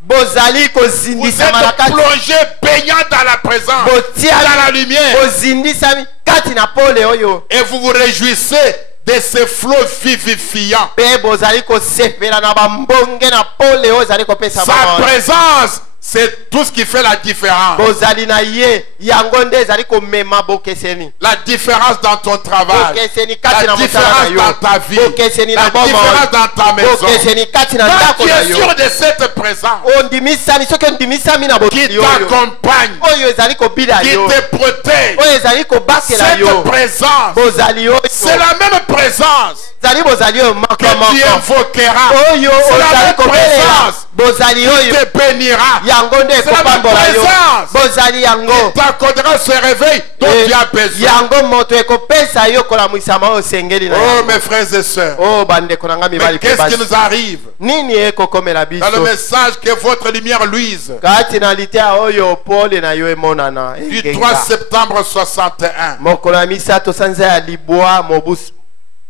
bozali Vous kozindisama na êtes kati. plongé baignant dans la présence. botia Dans la lumière. bozindisami kati na pole oyo. Et vous vous réjouissez de ces flots vivifiants. mpe bozali kosepela na bambonge na pole oyo ezali kopesa Sa bango. présence, c'est tout ce qui fait la différence. bozali na ye yango nde ezali komema bokeseni. La différence dans ton travail. bokeseni kati La na mosala na différence yo. dans ta vie. bokeseni na La bomoi. différence dans ta maison. bokeseni kati na Quand ndako tu na es yo. sûr de cette présence ondimisami soki ondimisami na qui bokili oyo t'accompagne, oyo ezali kobila qui yo te protège, oyo ezali kobatela cette yo présence, bozali oyo c'est la même présence zali bozali oyo moko que tu moko invoqueras. oyo C'est la ozali même kobelela présence bozali qui oyo te bénira. yango nde C'est la même ekopambola yo présence bozali yango qui t'accordera ce réveil dont tu as besoin. yango moto ekopesa yo kolamwisama oyo osengeli na Oh yango. mes frères et sœurs, Oh bandeko na nga mais mibali pe qu'est-ce qui basi nous arrive nini ekokomela dans le biso message que votre lumière luise kati na litea oyo pole na yo emonana du egenga. 3 septembre 61, mokolo ya misato sanza ya libwa mobu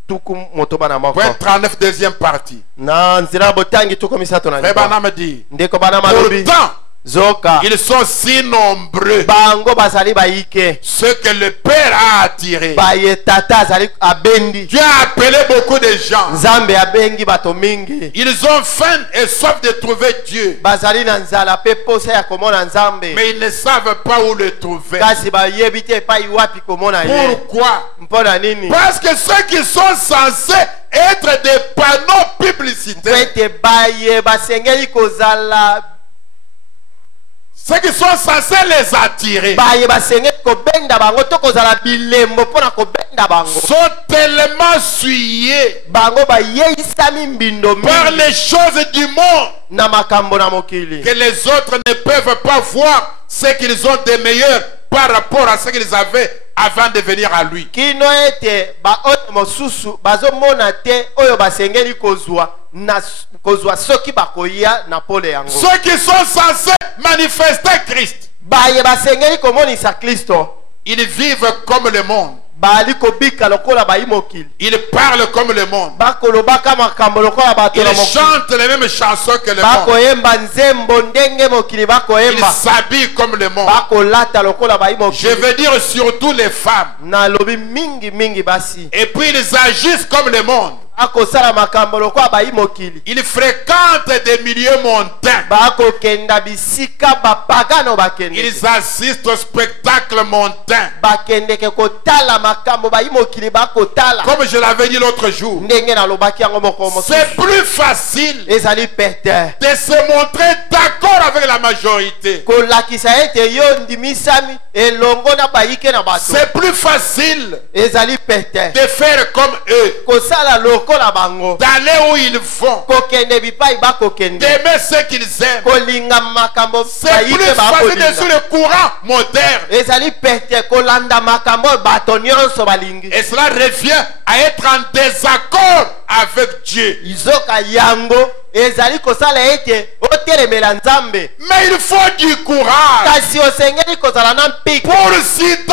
tuku motoba na moko point 39, deuxième partie. na nzela botangi tuku misato na Frère libwa Branham dit, ndeko bana malobi pourtant, zoka ils sont si nombreux, bango bazali bayike ceux que le Père a attirés. baye tata azali abendi Dieu a appelé beaucoup de gens. nzambe abengi bato mingi Ils ont faim et soif de trouver Dieu, bazali na nzala mpe posa ya komona nzambe mais ils ne savent pas où le trouver. kasi bayebi te epai wapi komona ye Pourquoi? mpo na nini Parce que ceux qui sont censés être des panneaux mpo publicitaires, ete baye basengeli kozala ceux qui sont censés les attirer, baye basengeli kobenda bango to kozala bilembo mpona kobenda bango sont tellement souillés bango bayeisami mbindo par mingi les choses du monde na makambo na mokili que les autres ne peuvent pas voir ce qu'ils ont de meilleur par rapport à ce qu'ils avaient avant de venir à lui. kino ete baoyo mosusu bazomona te oyo basengeli kozwa soki bakoya na pole yango Ceux qui sont censés manifester Christ, baye basengeli komonisa kristo ils vivent comme le monde, bali kobika lokola bayi mokili ils parlent comme le monde, bakolobaka makambo lokola bato na ils mokili chantent les mêmes chansons que le monde, bakoyemba nzembo ndenge mokili ils bakoyemba s'habillent comme le monde. bakolata lokola bayi Je mokili veux dire surtout les femmes. nalobi mingi mingi basi Et puis ils agissent comme le monde. akosala makambo lokola bayi mokili Ils fréquentent des milieux montains. bakokenda bisika bapagano bakende Ils assistent au spectacle montain. bakendeke kotala makambo bayi mokili bakotala Comme je l'avais dit l'autre jour, ndenge nalobaki yango moko mosusu c'est plus facile ezali pete de se montrer d'accord avec la majorité. kolakisa ete yo ndimisami elongo na bayike na bato C'est plus facile ezali pete de faire comme eux, kosala lokola bango d'aller où ils vont, kokende bipai bakokende d'aimer ce qu'ils aiment. kolinga makambo C'est plus bayike facile de bakolinga suivre le courant moderne. ezali pete kolanda makambo oyo bato nyonso balingi Et cela revient à être en désaccord avec Dieu. izoka yango ezali kosala ete otelemela nzambe Mais il faut du courage kasi osengeli kozala na mpiko pour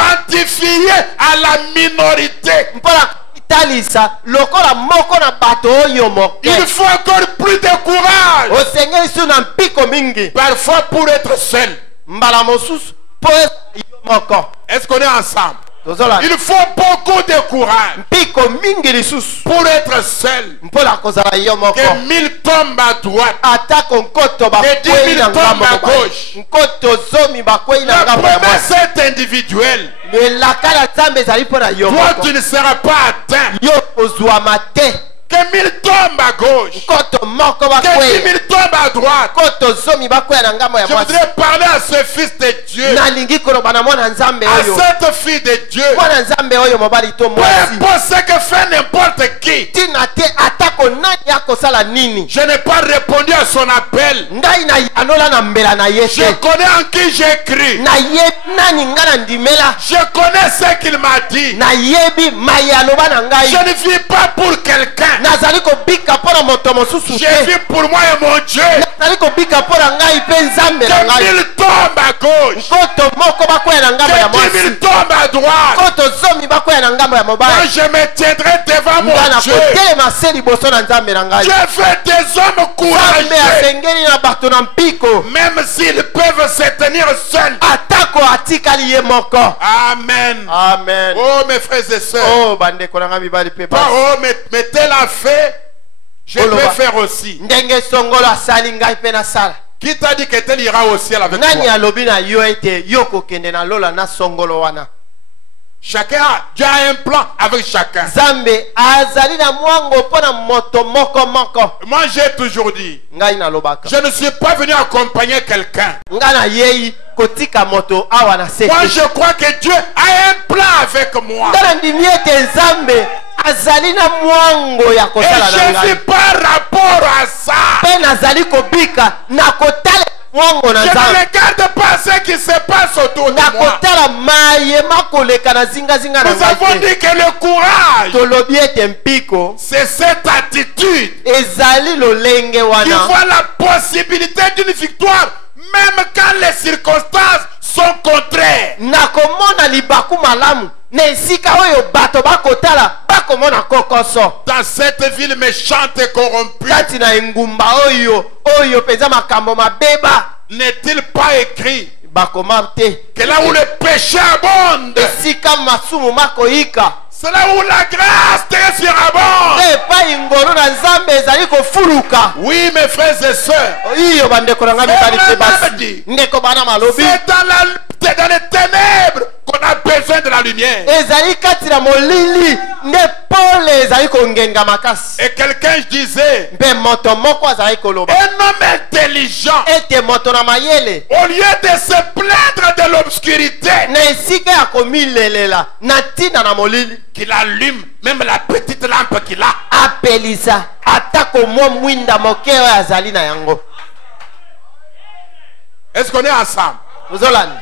s'identifier à la minorité. mpona kotalisa lokola moko na bato oyo moke Il faut encore plus de courage. osengeli su na mpiko mingi Parfois pour être seul. mbala mosusu mpo ezala yo moko Est-ce qu'on est ensemble? tozola Il faut beaucoup de courage mpiko mingi lisusu pour être seul. mpona kozala yo moko Que 1000 tombent à droite. atako nkoto bakwei 10 000 na ngambo tombent à mobali. gauche. nkoto zomi bakwei na La ngambo ya promesse mwasi est individuelle. elaka na nzambe ezali mpo na yo Toi, moko tu ne seras pas atteint. yo kozwama te Que 1000 tombent à gauche. nkoto moko Que 10 bakwei 000 tombent à droite. nkoto zomi bakwei na ngambo ya Je mwasi voudrais parler à ce fils de Dieu, nalingi koloba na mwana nzambe à oyo cette fille de Dieu. mwana nzambe oyo mobali to Peu mwasi importe ce que fait n'importe qui. tina te atako nani akosala nini Je n'ai pas répondu à son appel. ngai nayanola na mbela na ye Je te connais en qui j'ai cru. nayebi nani ngai na ndimela Je connais ce qu'il m'a dit. nayebi mai aloba na ngai Je ne vis pas pour quelqu'un. nazali kobika mpo na moto mosusu Je te vis pour moi et mon Dieu. nazali kobika mpo na ngai mpe nzambe na Que ngai 1000 tombent à gauche. nkoto moko bakwea na ngambo ya Que 10 000 mwasi tombent à droite. nkoto zomi bakwea na ngambo ya Moi, mobali je me tiendrai devant mon nga na Dieu. kotelema se liboso na nzambe na ngai Dieu fait des hommes nzambe courageux. asengeli na bato na mpiko Même s'ils peuvent se tenir seuls. atako atikali ye moko Amen. amen Oh, mes frères et sœurs. oh bandeko na ngai mibali mpe Toi, basi oh, mais tel a fait, je Oloba. peux faire aussi. ndenge songolo asali ngai mpe nasala Qui t'a dit que tel ira au ciel avec nani toi? alobi na yo ete yo kokende na lola na songolo wana Dieu a un plan avec chacun. nzambe azali na mwango mpo na moto moko moko Moi, j'ai toujours dit, ngai nalobaka je ne suis pas venu accompagner quelqu'un. ngai nayei kotika moto awa na se Moi, je crois que Dieu a un plan avec moi. ngai nandimi ete nzambe azali na mwango ya Et kotala na Jésus ngai par rapport à ça, pe nazali kobika na kotala mwango na je ne nzambe regarde pas ce qui se passe autour de na moi. kotala mayema koleka na zingazinga na Nous avons ngai te. dit que le courage, tolobi ete mpiko c'est cette attitude ezali lolenge qui wana voit la possibilité d'une victoire, même quand les circonstances sont contraires. na komona libaku malamu na esika oyo bato bakotala bakomona kokoso Dans cette ville méchante et corrompue, kati na engumba oyo mpenza makambo mabeba n'est-il pas écrit bakoma te que là où le péché abonde, esika masumu makoyika c'est là où la grâce te surabonde. epai ngolu na nzambe ezali kofuluka Oui, mes frères et sœurs, iyo bandeko na ngai mibali mpe basi Mamadi. ndeko bana malobi c'est dans les ténèbres qu'on a besoin de la lumière. ezali kati na molili nde pole ezali kongenga makasi Et quelqu'un disait, mpe moto moko azali koloba un homme intelligent, ete moto na mayele au lieu de se plaindre de l'obscurité, na esika ya komilelela na ntina na molili qu'il allume même la petite lampe qu'il a. apelisa atako mwa mwinda moke oyo azali na yango Est-ce qu'on est ensemble? ozolanda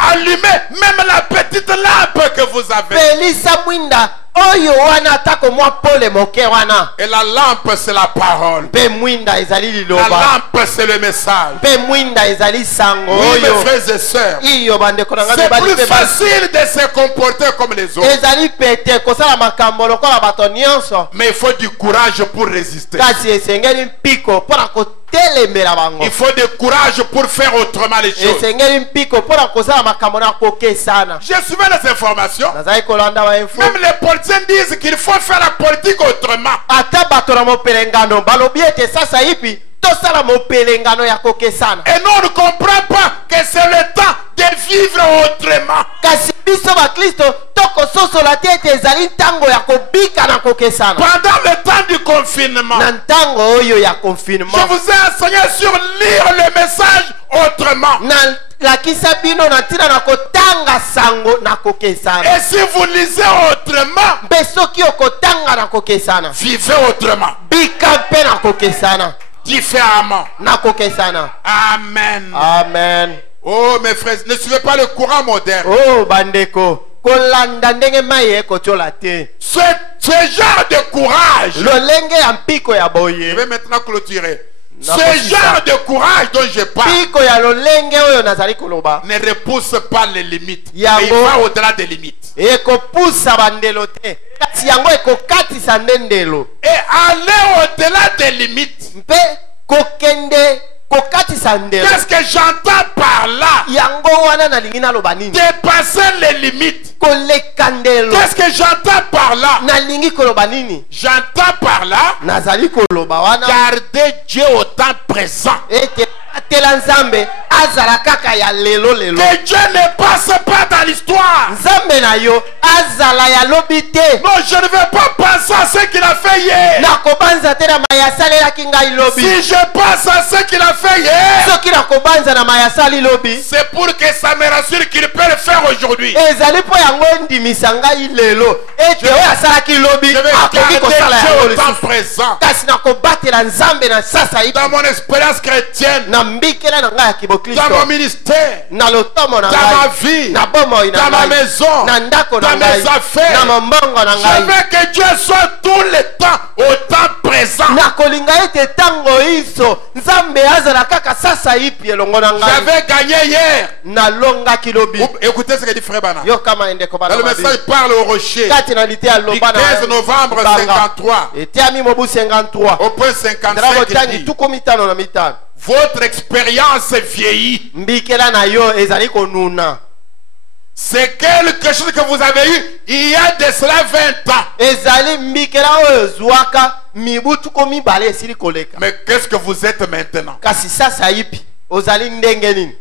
Allumez même la petite lampe que vous avez. pelisa mwinda oyo wana atako mwa pole moke wana Et la lampe, c'est la parole. mpe mwinda ezali La liloba lampe, c'est le message. mpe mwinda ezali sango Oui, mes oyo frères et sœurs, iyo bandeko na ngai c'est mibali plus mpe basi facile de se comporter comme les autres. ezali pete kosala makambo lokola bato nyonso Mais il faut du courage pour résister. kasi esengeli mpiko mpona kotelemela bango Il faut du courage pour faire autrement les choses. esengeli mpiko mpona kosala makambo na kokesana J'ai suivi les informations. nazali kolanda bainfo Même les politiciens disent qu'il faut faire la politique autrement. ata bato na mopelengano balobi ete sasa hivi tosala mopelengano ya kokesana Et nous on ne comprend pas que c'est le temps de vivre autrement. kasi biso baklisto tokososola te ete ezali ntango ya kobika na kokesana Pendant le temps du confinement, na ntango oyo ya je confinement vous ai enseigné sur lire le message autrement. nalakisa bino na ntina na kotanga sango na kokesana Et si vous lisez autrement, mpe soki okotanga na kokesana vivez autrement, bika mpe na kokesana différemment. na kokesana Amen. amen Oh mes frères, ne suivez pas le courant moderne. oh bandeko kolanda ndenge mai ekotiola te Ce genre de courage, lolenge ya mpiko ya je boye vais maintenant clôturer. Ce Nakosisa. genre de courage dont je parle mpiko ya lolenge oyo nazali koloba ne repousse pas les limites. Yango. Mais il va au-delà des limites. ekopusa bandelo te kasi yango ekokatisa nde ndelo Et aller au-delà des limites. mpe kokende kokatisa ndelo Qu'est-ce que j'entends par là? yango wana nalingi naloba nini Dépasser les limites. koleka ndelo Qu'est-ce que j'entends par là? nalingi koloba nini J'entends par là nazali koloba wana garder Dieu au temps présent. ete atela nzambe azala kaka ya lelo lelo Que Dieu ne passe pas dans l'histoire. nzambe na yo azala ya lobi te Non, je ne vais pas penser à ce qu'il a fait hier. nakobanza te na maya asalelaki ngai lobi Si je pense à ce qu'il a fait hier, soki nakobanza na maya asali lobi c'est pour que ça me rassure qu'il peut le faire aujourd'hui. ezali mpo yango endimisa ngai lelo ete oyo asalaki lobi Je vais akoki garder kosala yango Dieu au temps lisusu présent. kasi nakobatela nzambe na sasa hivi Dans mon expérience chrétienne, na mbikela na ngai ya dans mon kiboklisto ministère, na lotomo na dans ma ngai vie, na bomoi na dans ma ngai maison, na ndako na dans ngai mes affaires. na mombongo na Je ngai veux que Dieu soit tout le temps au temps présent. nakolinga ete ntango iso nzambe azala kaka sasa hipi elongo na ngai J'avais gagné hier. nalongaki lobi Écoutez ce que dit Frère Bana. yoka maendeko Dans le message, il parle au rocher. kati na lite ya Du loba 15 novembre 53 etiami mobu 53 au point ndela 55, kotangi il dit, tuku mitano na mitano votre expérience vieillit. mbikela na yo ezali konuna C'est quelque chose que vous avez eu il y a de cela 20 ans. ezali mbikela oyo ezwaka mibu tuku mibale esili koleka Mais qu'est-ce que vous êtes maintenant? kasi sasa ipi ozali ndenge nini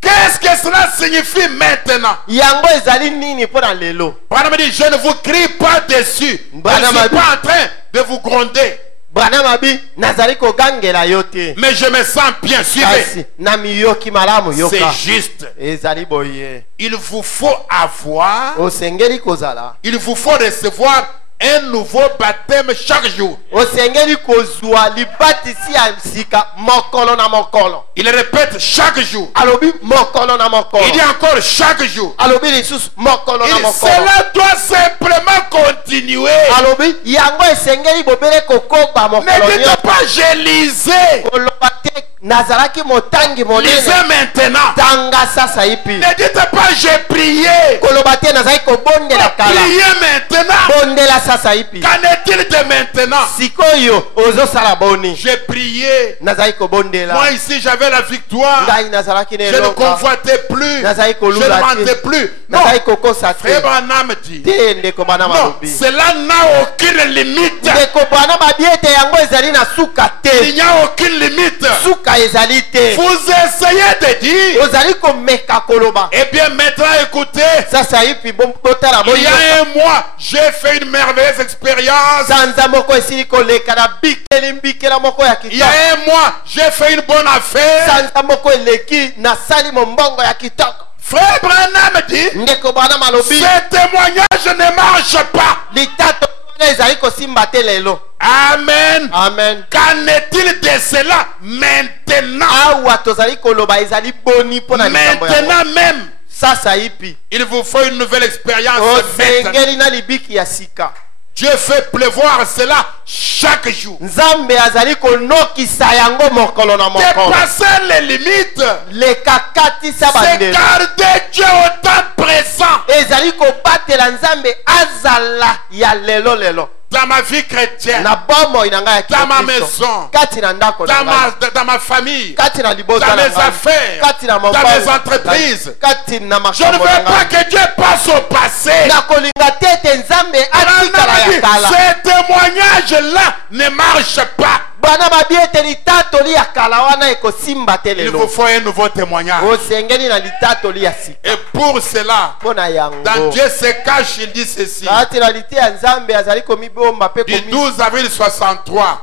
Qu'est-ce que cela signifie maintenant? yango ezali nini mpo na lelo Branham dit, je ne vous crie pas dessus. Je ne Branham suis a dit- pas en train de vous gronder. bwana mabi nazali kogangela yo te Mais je me sens bien. Suivez. kasi na miyoki malamu yoka C'est juste. ezali boye Il vous faut avoir, osengeli kozala il vous faut recevoir un nouveau baptême chaque jour. osengeli kozwa libatisi ya sika mokolo na mokolo. Il répète chaque jour. Alobi mokolo na mokolo. Il dit encore chaque jour. Alobi lisusu mokolo na mokolo. Cela doit simplement continuer. Alobi yango esengeli bobele kokoba mokolo. Ne dites pas je lisais. Koloba te nazalaki motangi monene. Lisez maintenant. Tanga sasa ipi. Ne dites pas j'ai prié. Koloba te nazalaki kobondela kala. Priez maintenant. Bondela sasa ipi. Qu'en est-il de maintenant? Sikoyo ozosala boni. J'ai prié. Nazalaki kobondela. Moi ici j'avais la victoire. Ngai nazalaki Je ne convoitais plus. Nazalaki Je kolula ne mentais plus. Non. Nazalaki kokosa te. Frère Branham dit. Te ndeko bana Non, malobi. cela n'a aucune limite. Ndeko bana mabiete yango ezali na suka Il te. n'y a aucune limite. Suka ezali te. Vous essayez de dire. Ozali komeka koloba. Eh bien maintenant écoutez. Sasa ipi botala Il y boyo. a un mois, j'ai fait une merveilleuse expérience. Sanza moko esili koleka na bikeli mbikela moko ya Il y a kitoko. un mois, j'ai fait une bonne affaire. Sanza moko eleki na sali mombongo ya kitoko. Frère Branham dit, Ndeko bana malobi. ce témoignage ne marche pas. Litato ezali kosimba te lelo. Amen. Amen. Qu'en est-il de cela maintenant? Awa tozali koloba ezali boni pona likambo yango. Maintenant même, Sasa ipi. il vous faut une nouvelle expérience. maintenant. Osengeli na libiki ya sika. Dieu fait pleuvoir cela chaque jour. Nzambe azali konokisa yango mokolo na mokolo. Dépasser les limites, Lekakati c'est sabandelo. garder Dieu au temps présent. Ezali kobatela Nzambe azala ya lelo lelo. Dans ma vie chrétienne, Na bomo inanga ya dans ma Kristo. maison, Kati na ndako na ngai. dans ma famille, Kati na liboza dans na mes ngai. affaires, Kati na dans mobali. mes entreprises. Kati na Je ne makambo veux na pas ngai. que Dieu passe au passé. Na kolinga te ete Nzambe atikala ya kala. Ce témoignage-là ne marche pas. Bana babi ete litatoli ya kala wana ekosimba te Il vous lelo. faut un nouveau témoignage. Osengeli na litatoli ya sika. Et pour cela, Pona dans yango. Dieu se cache, il dit ceci. Kati na lite ya Nzambe azali komibomba pe Du komi. 12 avril 63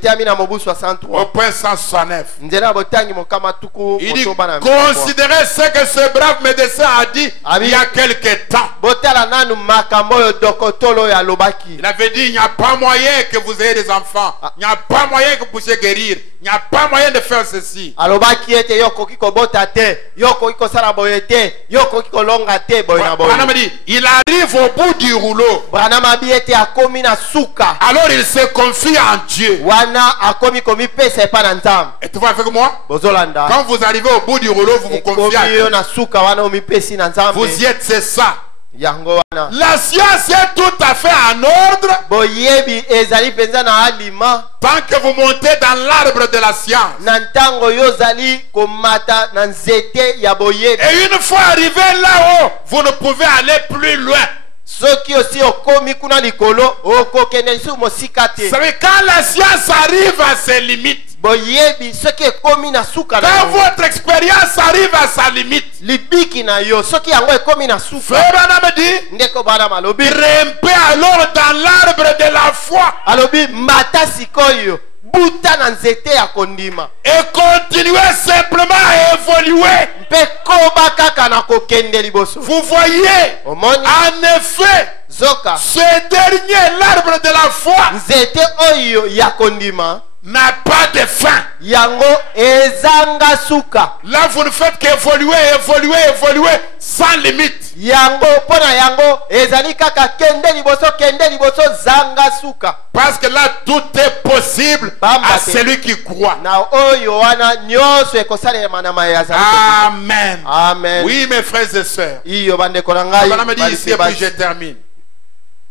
Teami na mobu au 63. point 169. Nzela botangi mokama tuku Il dit, motoba na. considérez ce que ce brave médecin a dit Amen. il y a quelque temps. Botala nanu makambo yo dokotolo ya lobaki. Il avait dit, il n'y a pas moyen que vous ayez des enfants. Il n'y a pas moyen que vous puissiez guérir. Il n'y a pas moyen de faire ceci. Alobaki ete yo koki kobota te, yo koki kosala boye te, yo koki kolonga te boye na boye. Branham dit, il arrive au bout du rouleau. Branham abi ete akomi na suka. Alors il se confie en Dieu. Wana akomi komi pesa epa na Nzambe. Êtes-vous avec moi? Bozolanda. Quand vous arrivez au bout du rouleau, vous vous confiez à Komi yo Dieu. na suka wana omi pesi na Nzambe. Vous y êtes, c'est ça. Yango wana. La science est tout à fait en ordre Boyebi ezali penza na alima. tant que vous montez dans l'arbre de la science. Na ntango yo zali komata na nzete ya boyebi. Et une fois arrivé là-haut, vous ne pouvez aller plus loin. Soki osi okomi kuna likolo okokende su mosika te. Vous savez, quand la science arrive à ses limites, Boyebi soki ekomi na suka na quand yo. votre expérience arrive à sa limite, Libiki na yo soki yango ekomi na suka. Frère Branham dit, Ndeko bana malobi. grimpez alors dans l'arbre de la foi Alobi mata sikoyo buta na nzete ya kondima. et continuez simplement à évoluer. Mpe koba kaka na kokende liboso. Vous voyez, Omoni en effet, zoka ce dernier, l'arbre de la foi, nzete oyo ya kondima n'a pas de fin. yango ezanga suka. Là, vous ne faites qu'évoluer, évoluer, évoluer sans limite. Yango pona yango ezali kaka kende liboso zanga suka. Parce que là, tout est possible Bamba à te. celui qui croit. Na oyo wana nyonso ekosalema na maya zali. Amen. Amen. Oui, mes frères et sœurs. Iyo bandeko na ngai. Voilà, me dit ici, et balisi puis je termine.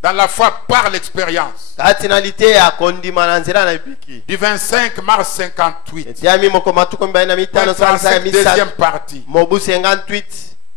Dans la foi par l'expérience. katinalité ya kondima na nzela na epiki. Du 25 mars 58. Etiami moko matuko mbali na mitano sansa ya Deuxième misatu. partie. Mobu 58.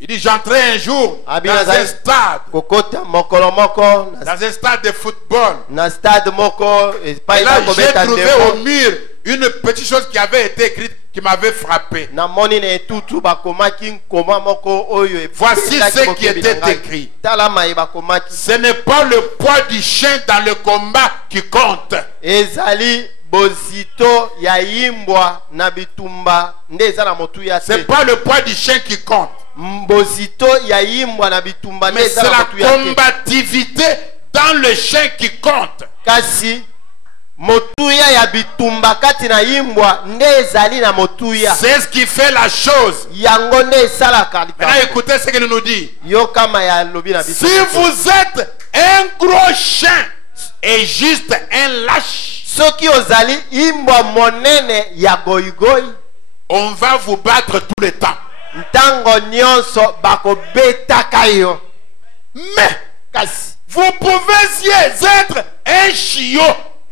Il dit, j'entrais un jour Abi dans nazali un stade. kokota mokolo moko Dans un stade de football. na stade moko Et epai là, na j'ai kobeta trouvé ndembo. au mur une petite chose qui avait été écrite qui m'avait frappé. Na moni na etutu bakomaki nkoma moko oyo Voici epesaki ce qui bokebi était na ngai. écrit. Tala mai bakomaki. Ce n'est pas le poids du chien dans le combat qui compte. Ezali bozito ya imbwa na bitumba nde eza na motu ya Ce n'est te. pas le poids du chien qui compte. Mbozito ya imbwa na bitumba nde Mais eza c'est na la motu ya te. combativité dans le chant qui compte. kasi motuya ya bitumba kati na yimbwa nde ezali na motuya. C'est ce qui fait la chose. Yango nde esalaka likambo. Maintenant écoutez ce qu'il nous dit. Yokama ya lobi na biso. Si vous êtes un gros chien et juste un lâche, soki ozali imbwa monene ya goigoi, on va vous battre tout le temps. ntango nyonso bakobetaka yo. Mais kasi vous pouvez être un chiot,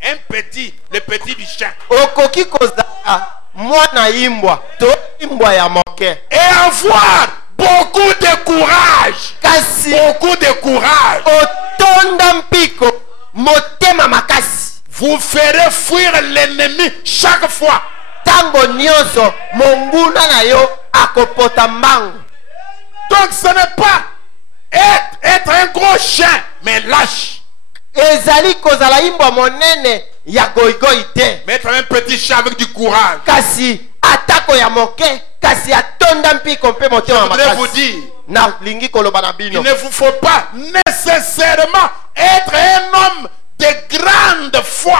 un petit, le petit du chien, okoki kozala mwana imbwa to imbwa ya moke et avoir beaucoup de courage. kasi Beaucoup de courage. otonda mpiko motema makasi. Vous ferez fuir l'ennemi chaque fois. Tango nyonso monguna na yo akopota mbangu. Donc ce n'est pas être un gros chien, mais lâche. Ezali kozala imbwa monene ya goigoi te, Mais être un petit chien avec du courage. kasi atako ya moke kasi atonda mpiko mpe Je motema voudrais vous makasi. dire, Na lingi koloba na il bino ne vous faut pas nécessairement être un homme de grande foi.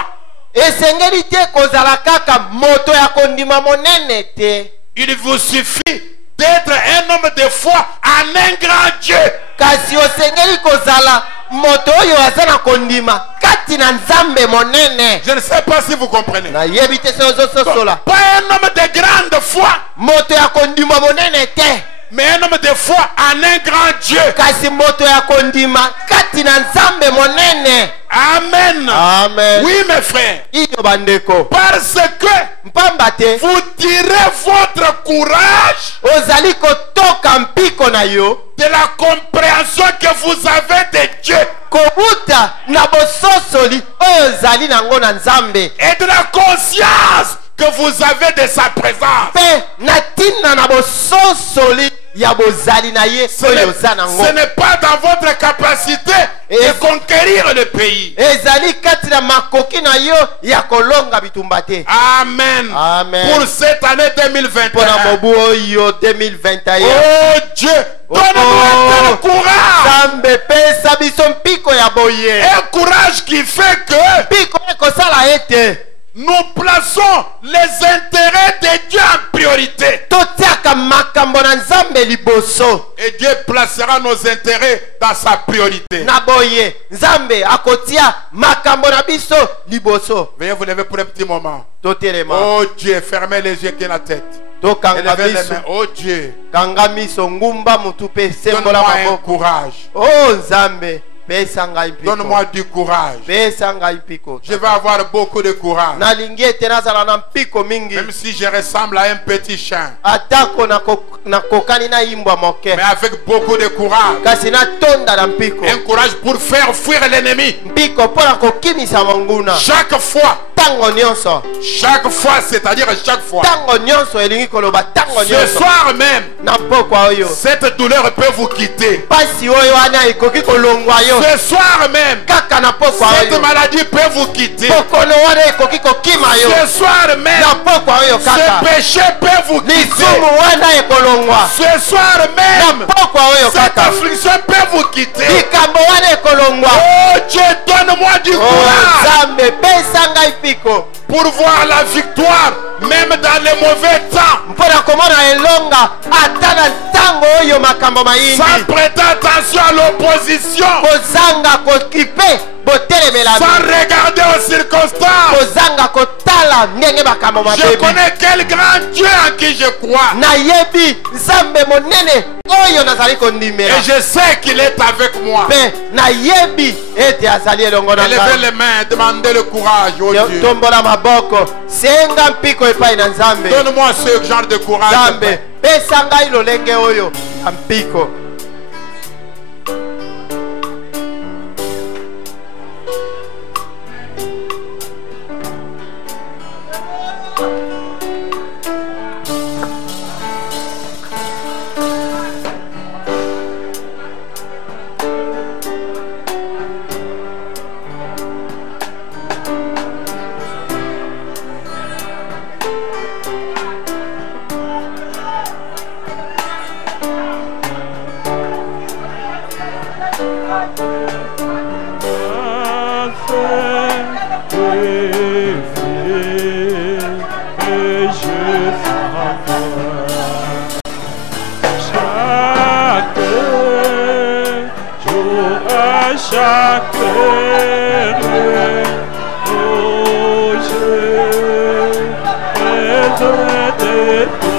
esengeli te kozala kaka moto ya kondima monene te, Il vous suffit d'être un homme de foi en un grand Dieu. kasi osengeli kozala moto oyo aza na kondima kati na nzambe monene. Je ne sais pas si vous comprenez. nayebi te se ozososola Pas un homme de grande foi, moto ya kondima monene te, mais un homme de foi en un grand Dieu. kasi moto ya kondima kati na nzambe monene. Amen. Amen. Oui, mes frères. Iyo bandeko Parce que mpamba te vous tirez votre courage ozali kotoka mpiko na yo de la compréhension que vous avez de Dieu kobuta na bososoli oyo ozali nango na nzambe et de la conscience que vous avez de sa présence. mpe na ntina na bososoli ya bozali na ye oyo oza nango. Ce n'est pas dans votre capacité de conquérir le pays. ezali kati na makoki na yo ya kolonga bitumba te. Amen. Amen. Pour cette année mpona 2021. mobu oyo 2021. Oh Dieu, donne-nous un tel courage. nzambe pesa biso mpiko ya boye, Un courage qui fait que mpiko ekosala ete nous plaçons les intérêts de Dieu en priorité. totiaka makambo na nzambe liboso. Et Dieu placera nos intérêts dans sa priorité. na boye nzambe akotia makambo na biso liboso. Veuillez vous lever pour un petit moment. totelema Oh Dieu, fermez les yeux et la tête. Et tokanga levez les miso, mains. Oh Dieu, kanga miso ngumba mutu mpe sembola donne-moi un maboko. courage. o nzambe pesa ngai mpiko, Donne-moi du courage. pesa ngai mpiko. Je vais avoir beaucoup de courage. nalingi ete nazala na mpiko mingi Même si je ressemble à un petit chien. atako nakokani na imbwa moke, Mais avec beaucoup de courage. kasi natonda na mpiko. Un courage pour faire fuir l'ennemi. mpiko mpona kokimisa monguna Chaque fois. tango nyonso. Chaque fois, c'est-à-dire chaque fois. tango nyonso elingi koloba tango Ce nyonso soir même, na pokwa oyo cette douleur peut vous quitter. pasi oyo wana ekoki kolongwa yo Ce soir même, kaka na pokwa cette oyo. maladie peut vous quitter. pokono wana ekoki kokima yo Ce soir même, na pokwa oyo ce kaka. péché peut vous quitter. lisumu wana ekolongwa Ce soir na même, pokwa oyo cette kaka. affliction peut vous quitter. likambo wana ekolongwa. Oh Dieu, donne-moi du o courage nzambe pesa ngai mpiko pour voir la victoire, même dans les mauvais temps. mpona komona elonga ata na ntango oyo makambo mayindi. Sans prêter attention à l'opposition. kozanga kokipe botelemela Sans regarder aux circonstances. kozanga kotala ndenge makambo Je mabebi. connais quel grand Dieu en qui je crois. nayebi nzambe monene oyo nazali kondimela Et je sais qu'il est avec moi. mpe nayebi ete azali elongo na Élevez ngai. les mains, demandez le courage au Dieu. tombola maboko senga mpiko epai na nzambe. Donne-moi ce genre de courage. nzambe pesa ngai lolenge oyo ya mpiko. chaque heure. Oh, j'ai besoin de toi.